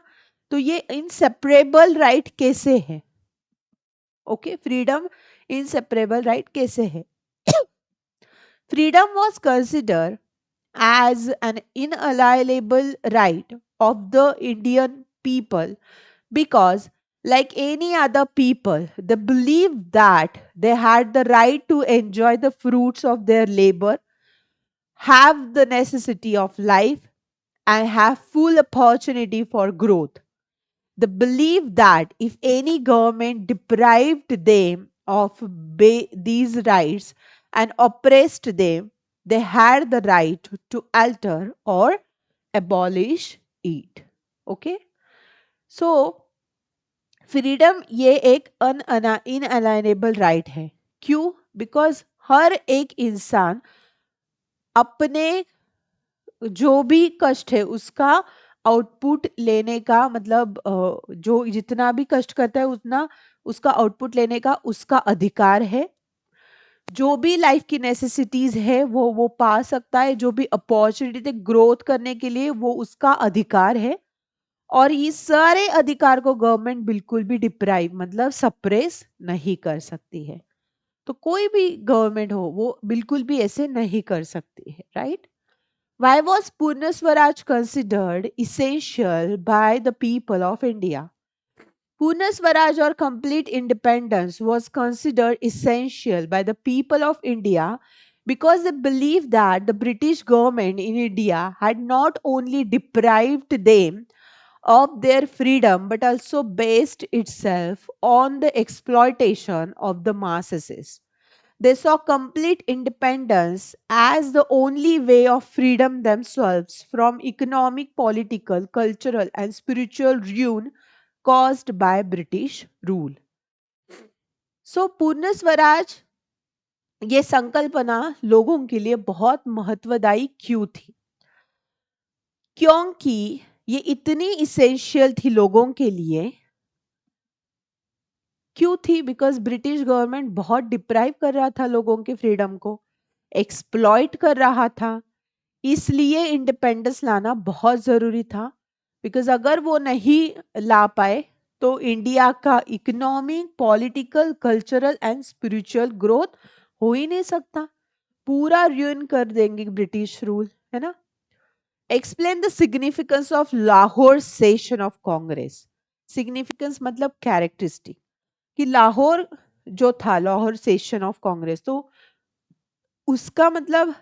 तो ये इनसेपरेबल राइट कैसे है? ओके, फ्रीडम इनसेपरेबल राइट कैसे है? Freedom was consider as an inalienable right of the Indian people because, like any other people, they believed that they had the right to enjoy the fruits of their labor, have the necessity of life, and have full opportunity for growth. The belief that if any government deprived them of these rights and oppressed them, they had the right to alter or abolish it. Okay? So, freedom ये एक इनअलाइनेबल right है। क्यों? Because हर एक इंसान अपने जो भी कष्ट है उसका आउटपुट लेने का मतलब जो जितना भी कष्ट करता है उतना उसका आउटपुट लेने का उसका अधिकार है। जो भी लाइफ की नेसेसिटीज है वो पा सकता है, जो भी अपॉर्चुनिटी ग्रोथ करने के लिए वो उसका अधिकार है। और ये सारे अधिकार को गवर्नमेंट बिल्कुल भी डिप्राइव मतलब सप्रेस नहीं कर सकती है। तो कोई भी गवर्नमेंट हो वो बिल्कुल भी ऐसे नहीं कर सकती है, right? Why was Purna Swaraj considered essential by the people of India? Purna Swaraj or complete independence was considered essential by the people of India because they believed that the British government in India had not only deprived them of their freedom but also based itself on the exploitation of the masses. They saw complete independence as the only way of freedom themselves from economic, political, cultural, and spiritual ruin caused by British rule. सो पूर्ण स्वराज ये संकल्पना लोगों के लिए बहुत महत्वदायी क्यों थी? क्योंकि ये इतनी इसेंशियल थी लोगों के लिए। क्यों थी? बिकॉज ब्रिटिश गवर्नमेंट बहुत डिप्राइव कर रहा था लोगों के फ्रीडम को, एक्सप्लॉइट कर रहा था। इसलिए इंडिपेंडेंस लाना बहुत ज़रूरी था। बिकॉज अगर वो नहीं ला पाए तो इंडिया का economic, political, cultural and spiritual growth हो ही नहीं सकता। पूरा ruin कर देंगे ब्रिटिश रूल, है ना? Explain the significance of Lahore session of Congress. Significance मतलब कैरेक्टरिस्टिक, कि लाहौर जो था, लाहौर सेशन ऑफ कांग्रेस, तो उसका मतलब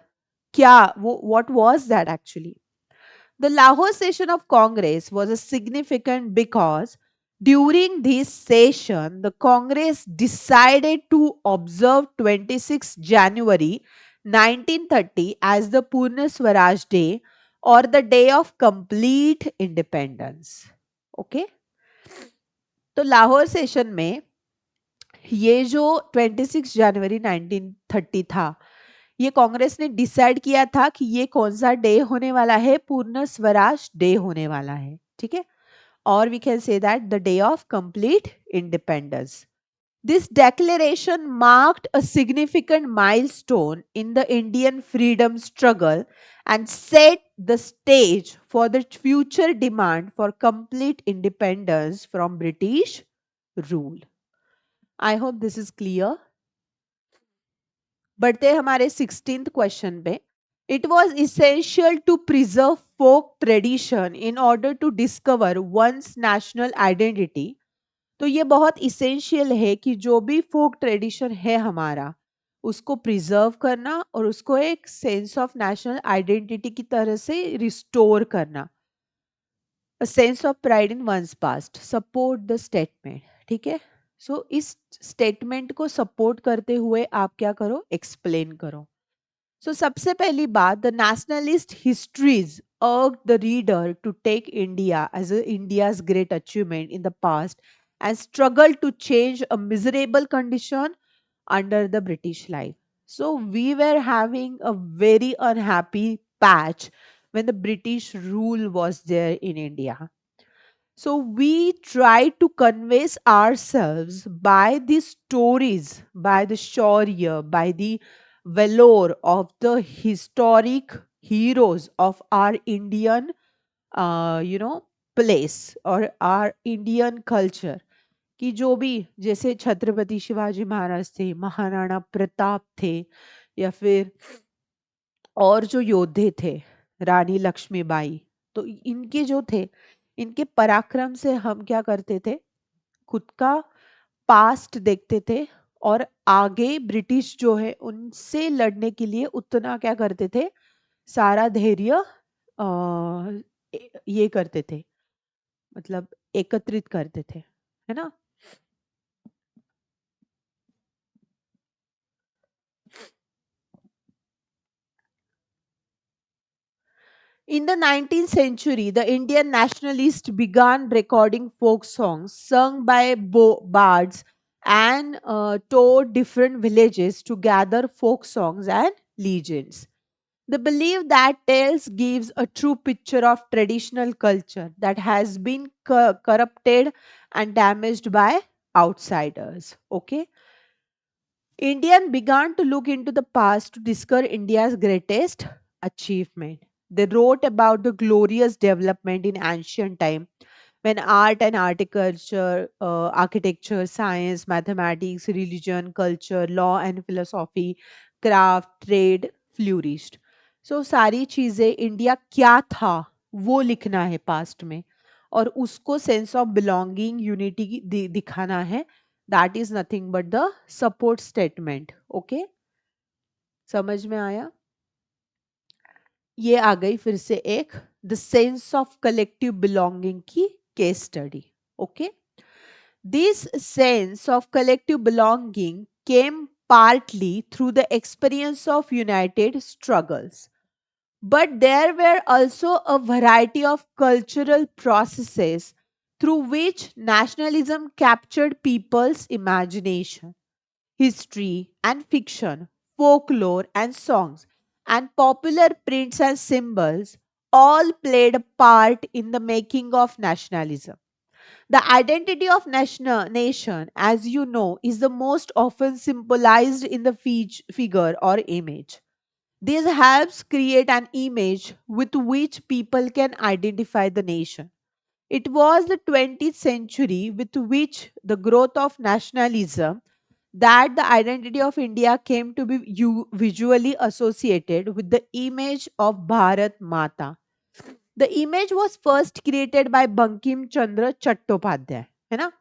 क्या, वो what was that actually? The Lahore session of Congress was a significant because during this session, the Congress decided to observe 26 January 1930 as the Purna Swaraj Day or the Day of Complete Independence. Okay. तो Lahore session में ये जो 26 जनवरी 1930 था, ये कांग्रेस ने decide किया था कि ये कौन सा डे होने वाला है, पूर्ण स्वराज डे होने वाला है, ठीक है। और we can say that the day of complete independence. This declaration marked a significant milestone in the Indian freedom struggle and set the stage for the future demand for complete independence from British rule. I hope this is clear. बढ़ते हैं हमारे 16th question पे. It was essential to preserve folk tradition in order to discover one's national identity. तो ये बहुत essential है कि जो भी फोक ट्रेडिशन है हमारा, उसको प्रिजर्व करना और उसको एक सेंस ऑफ नेशनल आइडेंटिटी की तरह से रिस्टोर करना. A sense of pride in one's past, support the statement. ठीक है. सो इस स्टेटमेंट को सपोर्ट करते हुए आप क्या करो, एक्सप्लेन करो. So सबसे पहली बात, the nationalist histories urged the reader to take India as India's great achievement in the past and struggle to change a miserable condition under the British life. So we were having a very unhappy patch when the British rule was there in India. So we try to convey ourselves by the stories, by the shaurya, by the valor of the historic heroes of our Indian, place or our Indian culture. कि जो भी जैसे छत्रपति शिवाजी महाराज थे, महाराणा प्रताप थे, या फिर और जो योद्धे थे, रानी लक्ष्मीबाई, तो इनके जो थे, इनके पराक्रम से हम क्या करते थे, खुद का पास्ट देखते थे और आगे ब्रिटिश जो है उनसे लड़ने के लिए उतना क्या करते थे, सारा धैर्य ये करते थे, मतलब एकत्रित करते थे, है ना. In the 19th century, the Indian nationalists began recording folk songs sung by bards and toured different villages to gather folk songs and legends. The belief that tales gives a true picture of traditional culture that has been corrupted and damaged by outsiders. Okay. Indian began to look into the past to discover India's greatest achievement. They wrote about the glorious development in ancient time when art and architecture, science, mathematics, religion, culture, law and philosophy, craft, trade flourished. So सारी चीजें India क्या था वो लिखना है past में, और उसको सेंस ऑफ बिलोंगिंग, यूनिटी दिखाना है. That is nothing but the support statement. Okay, समझ में आया. ये आ गई फिर से एक the sense of collective belonging की case study. Okay, this sense of collective belonging came partly through the experience of united struggles. But there were also a variety of cultural processes through which nationalism captured people's imagination. History and fiction, folklore and songs, and popular prints and symbols all played a part in the making of nationalism. The identity of national nation, as you know, is the most often symbolized in the figure or image. This helps create an image with which people can identify the nation. It was the 20th century with which the growth of nationalism that the identity of India came to be visually associated with the image of Bharat Mata. The image was first created by Bankim Chandra Chattopadhyay. है ना?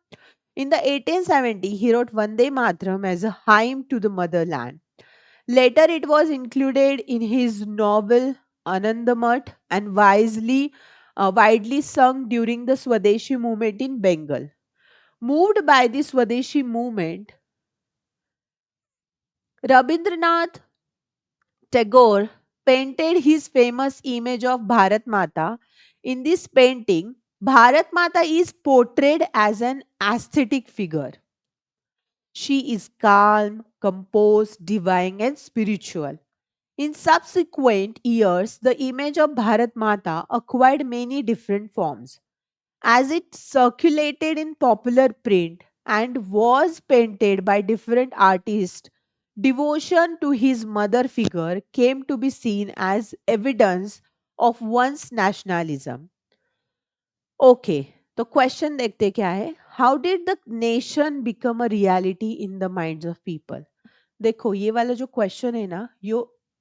In the 1870, he wrote Vande Mataram as a hymn to the motherland. Later, it was included in his novel Anandamath and widely sung during the Swadeshi movement in Bengal. Moved by the Swadeshi movement, Rabindranath Tagore painted his famous image of Bharat Mata. In this painting, Bharat Mata is portrayed as an aesthetic figure. She is calm, composed, divine, and spiritual. In subsequent years, the image of Bharat Mata acquired many different forms. As it circulated in popular print and was painted by different artists, devotion to his mother figure came to be seen as evidence of one's nationalism. Okay, तो question देखते क्या है, how did the nation become a reality in the minds of people. देखो ये वाला जो question है ना,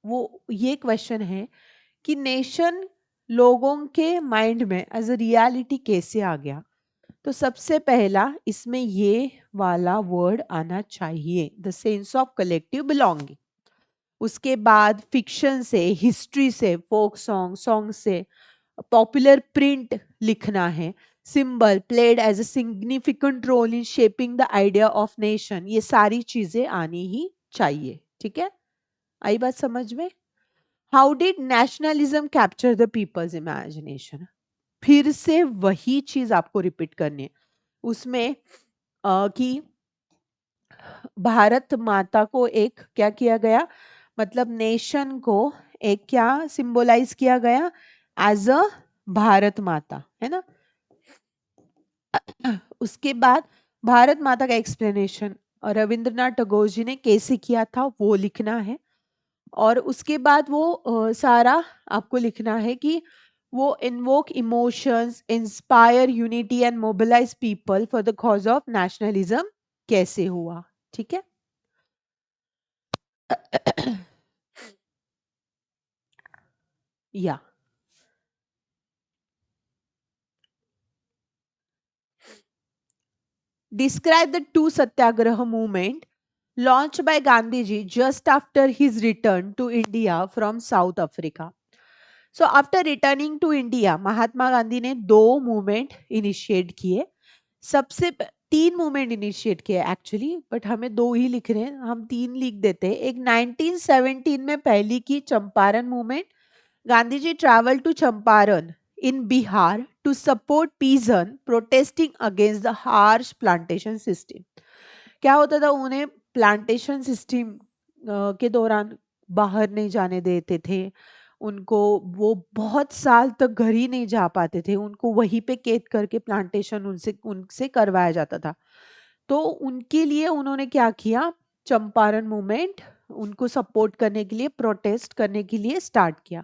वो ये क्वेश्चन है कि नेशन लोगों के माइंड में एज अ रियलिटी कैसे आ गया. तो सबसे पहला इसमें ये वाला वर्ड आना चाहिए, the sense of collective belonging. उसके बाद फिक्शन से, हिस्ट्री से, फोक सॉन्ग सॉन्ग से, पॉपुलर प्रिंट लिखना है, symbol played as a significant role in shaping the idea of nation, ये सारी चीजें आनी ही चाहिए. ठीक है, आई बात समझ में. How did nationalism capture the people's imagination. फिर से वही चीज आपको रिपीट करनी है उसमें, कि भारत माता को एक क्या किया गया, मतलब नेशन को एक क्या सिंबलाइज किया गया, एज अ भारत माता, है ना. उसके बाद भारत माता का एक्सप्लेनेशन रविंद्रनाथ टैगोर जी ने कैसे किया था वो लिखना है. और उसके बाद वो सारा आपको लिखना है कि वो invoke emotions, inspire unity and mobilise people for the cause of nationalism कैसे हुआ. ठीक है. या describe the two satyagraha movement launched by Gandhiji just after his return to India from South Africa. So after returning to India, Mahatma Gandhi ने दो movement initiate किए. तीन movement initiate किए एक्चुअली, बट हमें दो ही लिख रहे हैं, हम तीन लिख देते हैं. एक 1917 में पहली की Champaran movement. Gandhi ji travel to Champaran in Bihar to support peasant protesting against the harsh plantation system. क्या होता था, उन्हें प्लांटेशन सिस्टम के दौरान बाहर नहीं जाने देते थे उनको. वो बहुत साल तक घर ही नहीं जा पाते थे, उनको वहीं पे कैद करके प्लांटेशन उनसे उनसे करवाया जाता था. तो उनके लिए उन्होंने क्या किया, चंपारण मूवमेंट उनको सपोर्ट करने के लिए, प्रोटेस्ट करने के लिए स्टार्ट किया.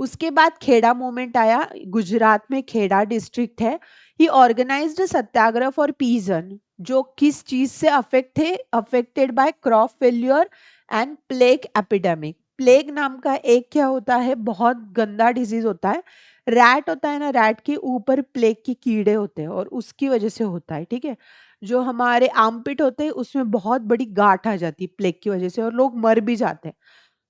उसके बाद खेड़ा मूवमेंट आया, गुजरात में खेड़ा डिस्ट्रिक्ट है. ही ऑर्गेनाइज्ड सत्याग्रह फॉर पीजन, जो किस चीज से अफेक्ट थे, affected by crop failure and plague epidemic. Plague नाम का एक क्या होता है, बहुत गंदा डिजीज होता है. रैट होता है ना, रैट के ऊपर प्लेग के कीड़े होते हैं और उसकी वजह से होता है. ठीक है, जो हमारे आर्मपिट होते हैं उसमें बहुत बड़ी गांठ आ जाती है प्लेग की वजह से और लोग मर भी जाते हैं.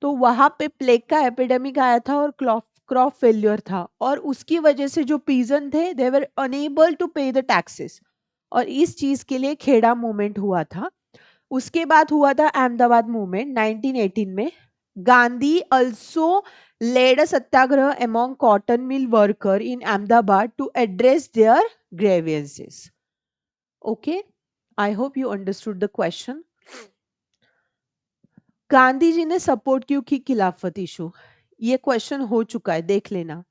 तो वहां पे प्लेग का एपिडेमिक आया था और क्रॉप फेल्योर था, और उसकी वजह से जो पीजन थे दे वर अनेबल टू पे द टैक्सेस, और इस चीज के लिए खेड़ा मूवमेंट हुआ था. उसके बाद हुआ था अहमदाबाद मूवमेंट 1918 में. Gandhi also led a Satyagraha among cotton mill worker in Ahmedabad to address their grievances. Okay, I hope you understood the question. Gandhi ji ने सपोर्ट क्यों की खिलाफत इशू, ये क्वेश्चन हो चुका है, देख लेना.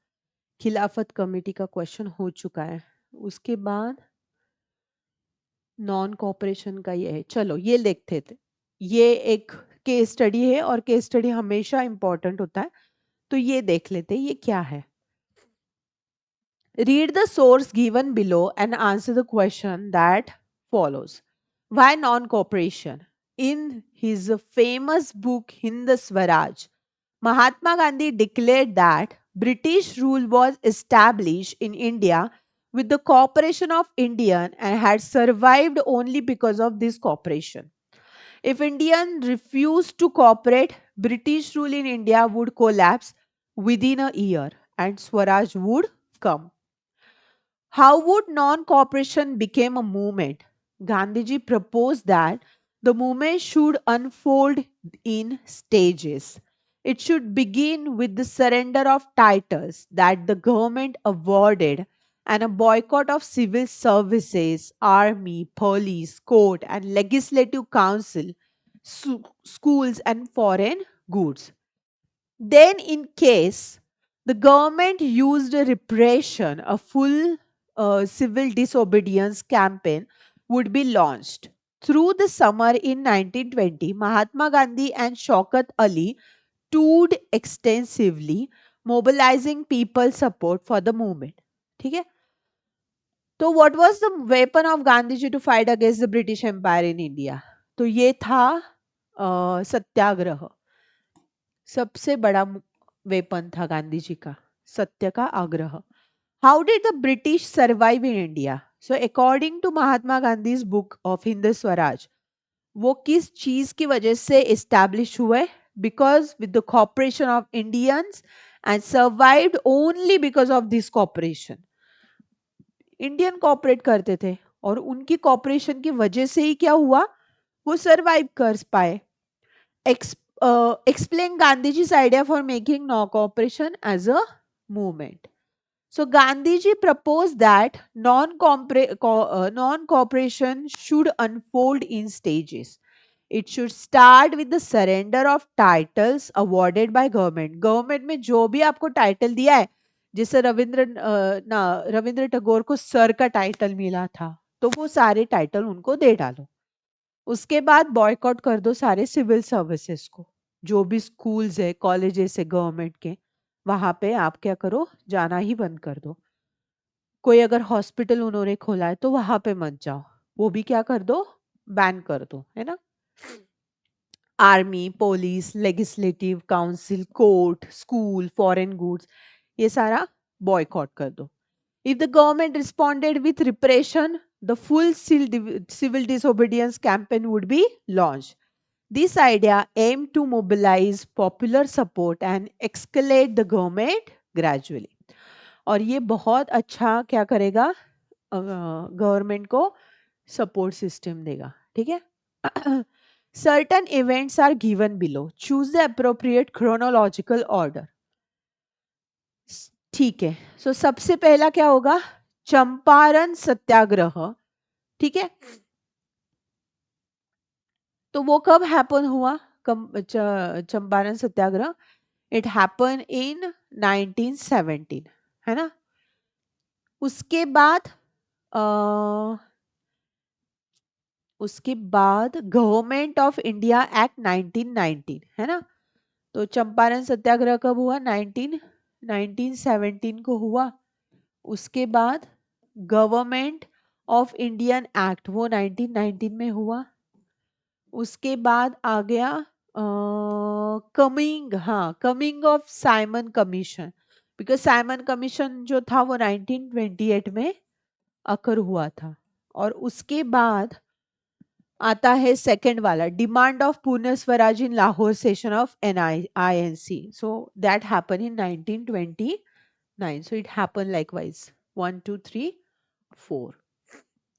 खिलाफत कमेटी का क्वेश्चन हो चुका है. उसके बाद नॉन कॉपरेशन का ये है, चलो ये देखते थे. ये एक केस स्टडी है और केस स्टडी हमेशा इंपॉर्टेंट होता है, तो ये देख लेते ये क्या है. Read the source given below and answer the question that follows. Why non-cooperation? In his famous book Hind Swaraj, Mahatma Gandhi declared that British rule was established in India with the cooperation of Indian and had survived only because of this cooperation. If Indians refused to cooperate, British rule in India would collapse within a year and Swaraj would come. How would non-cooperation become a movement? Gandhiji proposed that the movement should unfold in stages. It should begin with the surrender of titles that the government awarded and a boycott of civil services, army, police, court, and legislative council, schools, and foreign goods. Then, in case the government used a repression, a full civil disobedience campaign would be launched. Through the summer in 1920, Mahatma Gandhi and Shaukat Ali toured extensively, mobilizing people support for the movement. ठीक है? तो what was the weapon of Gandhi ji to fight against the British Empire in India? तो ये था सत्याग्रह. सबसे बड़ा weapon था गांधी जी का, सत्य का आग्रह. How did the British survive in India? So according to Mahatma Gandhi book of Hind Swaraj, वो किस चीज की वजह से इस्टेब्लिश हुए? Because with the cooperation of Indians and survived only because of this cooperation. Indian cooperate करते थे और उनकी कॉपरेशन की वजह से ही क्या हुआ? वो सर्वाइव कर पाए. Explain Gandhiji's idea for making non-cooperation as a movement. So Gandhiji proposed that non-cooperation should unfold in stages. It should start with the surrender of titles awarded by government. Government में जो भी आपको title दिया है, जैसे रविंद्र टैगोर को sir का title मिला था, तो वो सारे टाइटल उनको दे डालो. उसके बाद बॉयकॉट कर दो सारे सिविल सर्विसेज को. जो भी स्कूल्स है, कॉलेजेस है गवर्नमेंट के, वहां पे आप क्या करो? जाना ही बंद कर दो. कोई अगर हॉस्पिटल उन्होंने खोला है तो वहां पे मत जाओ, वो भी क्या कर दो? बैन कर दो, है ना. Army, police, legislative council, court, school, foreign goods, ये सारा बॉयकॉट कर दो. If the government responded with repression, the full civil disobedience campaign would be launched. This idea aimed to mobilize popular support and escalate the government gradually. और ये बहुत अच्छा क्या करेगा? गवर्नमेंट को सपोर्ट सिस्टम देगा. ठीक है. Certain events are given below. Choose the appropriate chronological order. ठीक है. सो सबसे पहला क्या होगा? चंपारण सत्याग्रह. ठीक है. तो वो कब हैपन हुआ? चंपारण सत्याग्रह. इट हैपन इन 1917, है ना. उसके बाद गवर्नमेंट ऑफ इंडिया एक्ट 1919, है ना. तो चंपारण सत्याग्रह कब हुआ? 1917 को हुआ. उसके बाद गवर्नमेंट ऑफ इंडियन एक्ट वो 1919 में हुआ. उसके बाद आ गया coming of Simon commission. Because Simon commission जो था वो 1928 में अकर हुआ था. और उसके बाद आता है सेकंड वाला, demand of Purna Swaraj in Lahore session of INC. So that happen in 1929. So it happen likewise 1 2 3 4.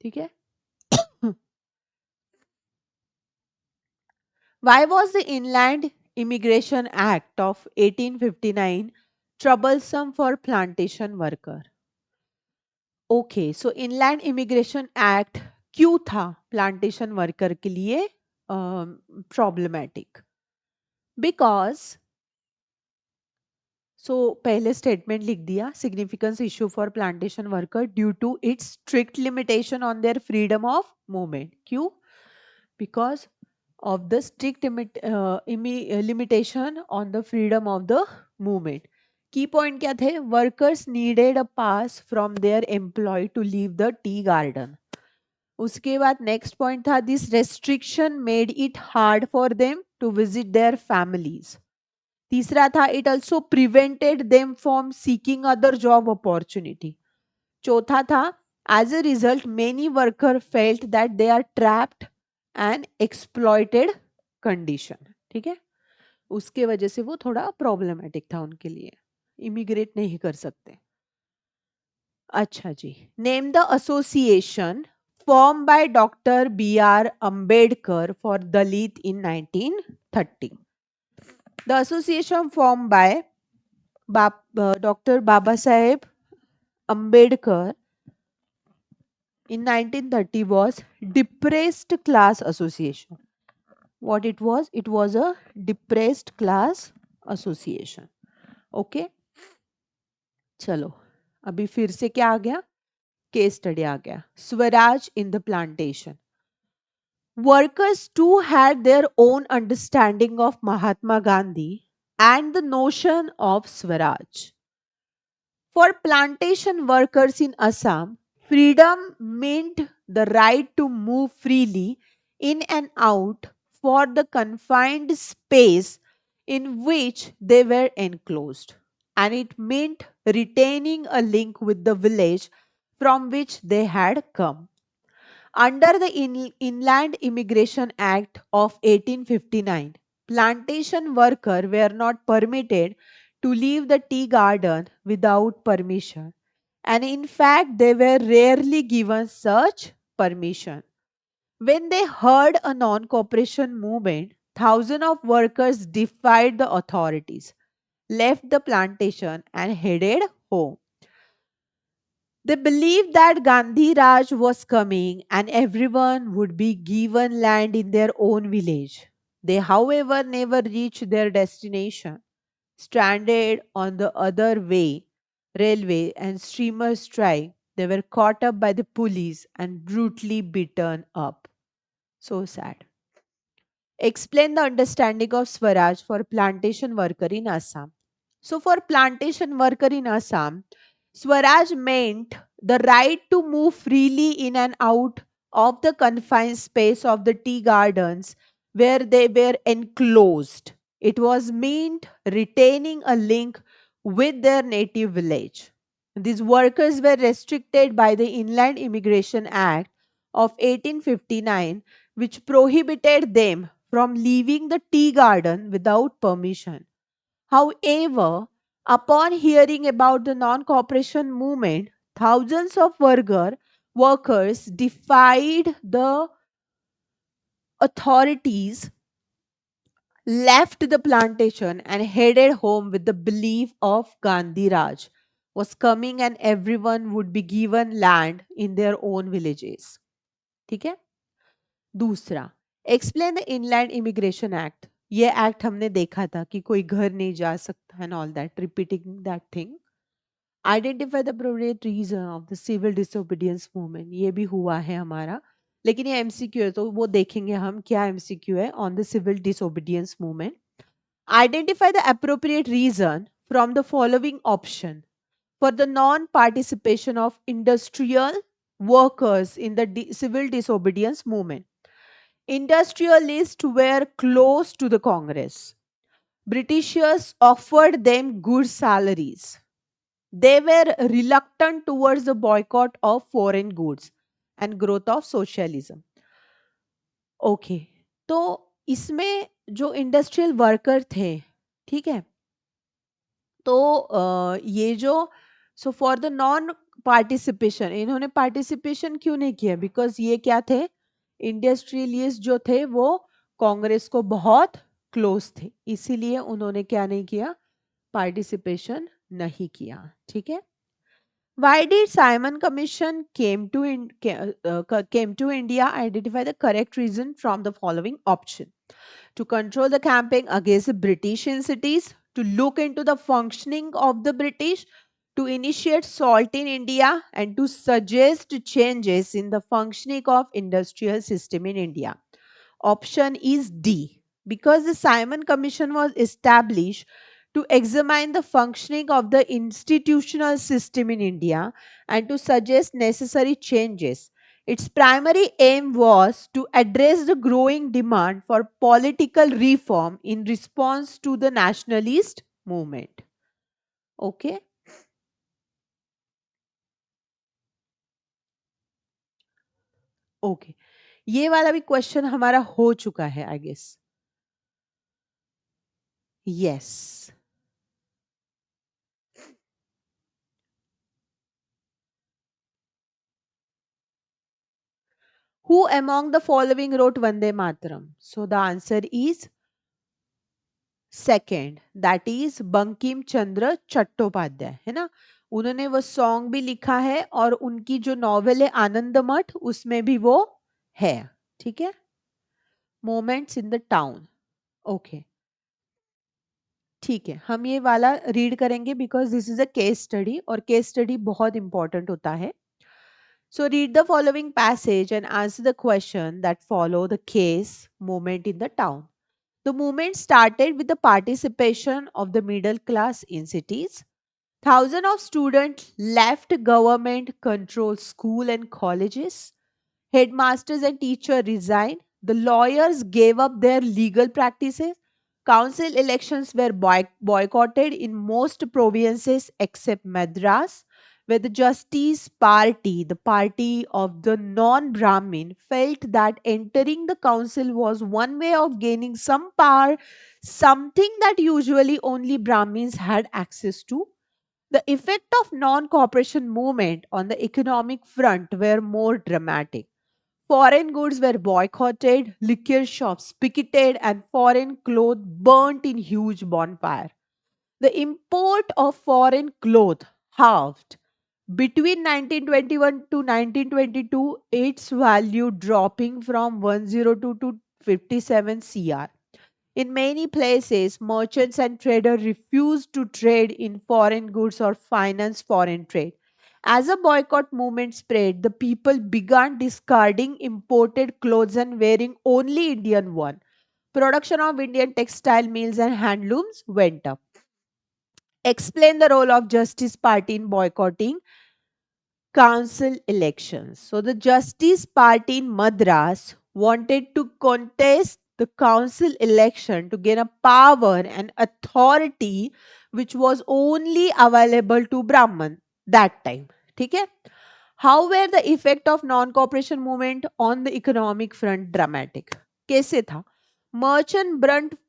ठीक है. Why was the Inland Immigration Act of 1859 troublesome for plantation worker? Okay, so Inland Immigration Act क्यों था plantation worker के लिए problematic? Because पहले statement लिख दिया, significance issue for plantation worker due to its strict limitation on their freedom of movement. क्यों? Because of the strict limitation on the freedom of the movement. Key point क्या थे? Workers needed a pass from their employee to leave the tea garden. उसके बाद next point था, this restriction made it hard for them to visit their families. तीसरा था, it also prevented them from seeking other job opportunity. चौथा था, as a result many workers felt that they are trapped and exploited condition. ठीक है. उसके वजह से वो थोड़ा प्रॉब्लमेटिक था उनके लिए, इमिग्रेट नहीं कर सकते. अच्छा जी. Name the association form by doctor BR Ambedkar for Dalit in 1930. The association formed by Dr. Baba Saheb Ambedkar in 1930 was Depressed Class Association. What it was? It was a Depressed Class Association. Okay, चलो अभी फिर से क्या आ गया? Case study आ गया, Swaraj in the plantation. Workers too had their own understanding of Mahatma Gandhi and the notion of Swaraj. For plantation workers in Assam, freedom meant the right to move freely in and out for the confined space in which they were enclosed, and it meant retaining a link with the village from which they had come. Under the Inland Immigration Act of 1859, plantation workers were not permitted to leave the tea garden without permission, and in fact, they were rarely given such permission. When they heard a non cooperation movement, thousands of workers defied the authorities, left the plantation, and headed home. They believed that Gandhi Raj was coming and everyone would be given land in their own village. They, however, never reached their destination. Stranded on the other way, railway and steamer strike, they were caught up by the police and brutally beaten up. So sad. Explain the understanding of Swaraj for plantation worker in Assam. So, for plantation worker in Assam, Swaraj meant the right to move freely in and out of the confined space of the tea gardens where they were enclosed. It was meant retaining a link with their native village. These workers were restricted by the Inland Immigration Act of 1859, which prohibited them from leaving the tea garden without permission. However, upon hearing about the non cooperation movement, thousands of workers defied the authorities, left the plantation, and headed home with the belief of Gandhi Raj was coming and everyone would be given land in their own villages. ठीक है? दूसरा, explain the inland immigration act. ये act हमने देखा था कि कोई घर नहीं जा सकता and all that, repeating that thing. Identify the appropriate reason of the civil disobedience movement. ये भी हुआ है हमारा, लेकिन ये एमसीक्यू है तो वो देखेंगे हम क्या एमसीक्यू है on the civil disobedience movement. Identify the appropriate reason from the following option for the non participation of industrial workers in the civil disobedience movement. Industrialists were close to the Congress. Britishers offered them good salaries. They were reluctant towards the boycott of foreign goods and growth of socialism. Okay, तो इसमें जो industrial worker थे, ठीक है, तो ये जो so for the non participation, इन्होंने पार्टिसिपेशन क्यों नहीं किया? बिकॉज ये क्या थे? इंडस्ट्रियलिस्ट जो थे वो कांग्रेस को बहुत क्लोज थे, इसीलिए उन्होंने क्या नहीं किया? पार्टिसिपेशन नहीं किया. ठीक है. Why did Simon Commission came to India? Identify the correct reason from the following option: to control the campaign against the British in cities, to look into the functioning of the British, to initiate salt in India, and to suggest changes in the functioning of industrial system in India. Option is D. Because the Simon Commission was established to examine the functioning of the institutional system in India and to suggest necessary changes. Its primary aim was to address the growing demand for political reform in response to the nationalist movement. Okay. Okay, ये वाला भी question हमारा हो चुका है I guess. Yes. Who among the following wrote Vande Mataram? So the answer is second that is Bankim Chandra Chattopadhyay, है ना। उन्होंने वो सॉन्ग भी लिखा है और उनकी जो नॉवेल है आनंद मठ उसमें भी वो है। ठीक है। Moments in the town. Okay, ठीक है, हम ये वाला रीड करेंगे because this is a case study और केस स्टडी बहुत इंपॉर्टेंट होता है। So read the following passage and answer the question that follow the case movement in the town. The movement started with the participation of the middle class in cities. Thousands of students left government controlled school and colleges. Headmasters and teachers resigned. The lawyers gave up their legal practices. Council elections were boycotted in most provinces except Madras, where the Justice Party, the party of the non Brahmin, felt that entering the council was one way of gaining some power, something that usually only Brahmins had access to. The effect of non cooperation movement on the economic front were more dramatic. Foreign goods were boycotted, liquor shops picketed, and foreign clothes burnt in huge bonfire. The import of foreign cloth halved. Between 1921 to 1922, its value dropping from 102 to 57 cr. In many places, merchants and traders refused to trade in foreign goods or finance foreign trade. As a boycott movement spread, the people began discarding imported clothes and wearing only Indian one. Production of Indian textile mills and handlooms went up. Explain the role of Justice Party in boycotting council elections. So the Justice Party in Madras wanted to contest the council election to gain a power and authority which was only available to Brahman that time. ठीक है? How were the effect of non-cooperation movement on the economic front dramatic? कैसे था? Merchant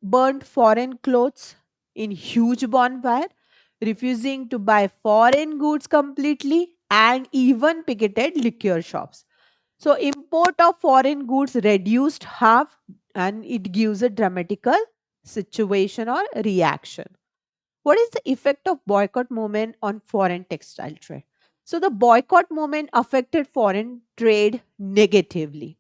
burnt foreign clothes in huge bonfire, refusing to buy foreign goods completely, and even picketed liquor shops. So import of foreign goods reduced half, and it gives a dramatical situation or reaction. What is the effect of boycott movement on foreign textile trade? So the boycott movement affected foreign trade negatively.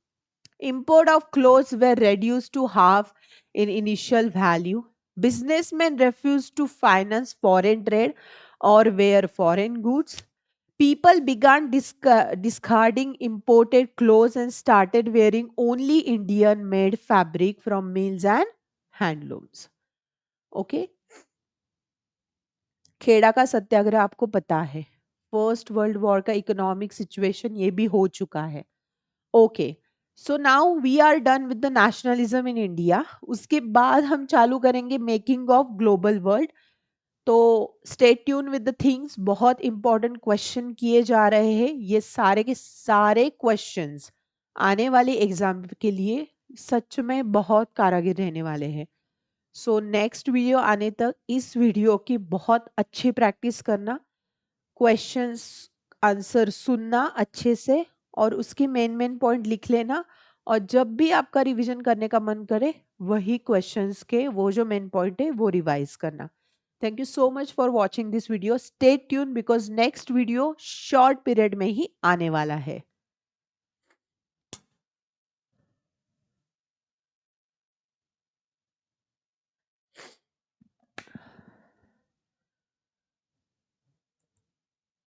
Import of clothes were reduced to half in initial value. Businessmen refused to finance foreign trade or wear foreign goods. People began discarding imported clothes and started wearing only Indian made fabric from mills and handlooms. Okay? Kheda का सत्याग्रह आपको पता है। First world war का economic situation ये भी हो चुका है। Okay, so now we are done with the nationalism in India. उसके बाद हम चालू करेंगे मेकिंग ऑफ ग्लोबल वर्ल्ड। तो stay tune with the things, बहुत इंपॉर्टेंट क्वेश्चन किए जा रहे हैं। ये सारे के सारे क्वेश्चंस आने वाले एग्जाम के लिए सच में बहुत कारागिर रहने वाले हैं। सो नेक्स्ट वीडियो आने तक इस वीडियो की बहुत अच्छी प्रैक्टिस करना, क्वेश्चंस आंसर सुनना अच्छे से और उसके मेन मेन पॉइंट लिख लेना। और जब भी आपका रिवीजन करने का मन करे वही क्वेश्चंस के वो जो मेन पॉइंट है वो रिवाइज करना। Thank you so much for watching this video. Stay tune because next video short period में ही आने वाला है।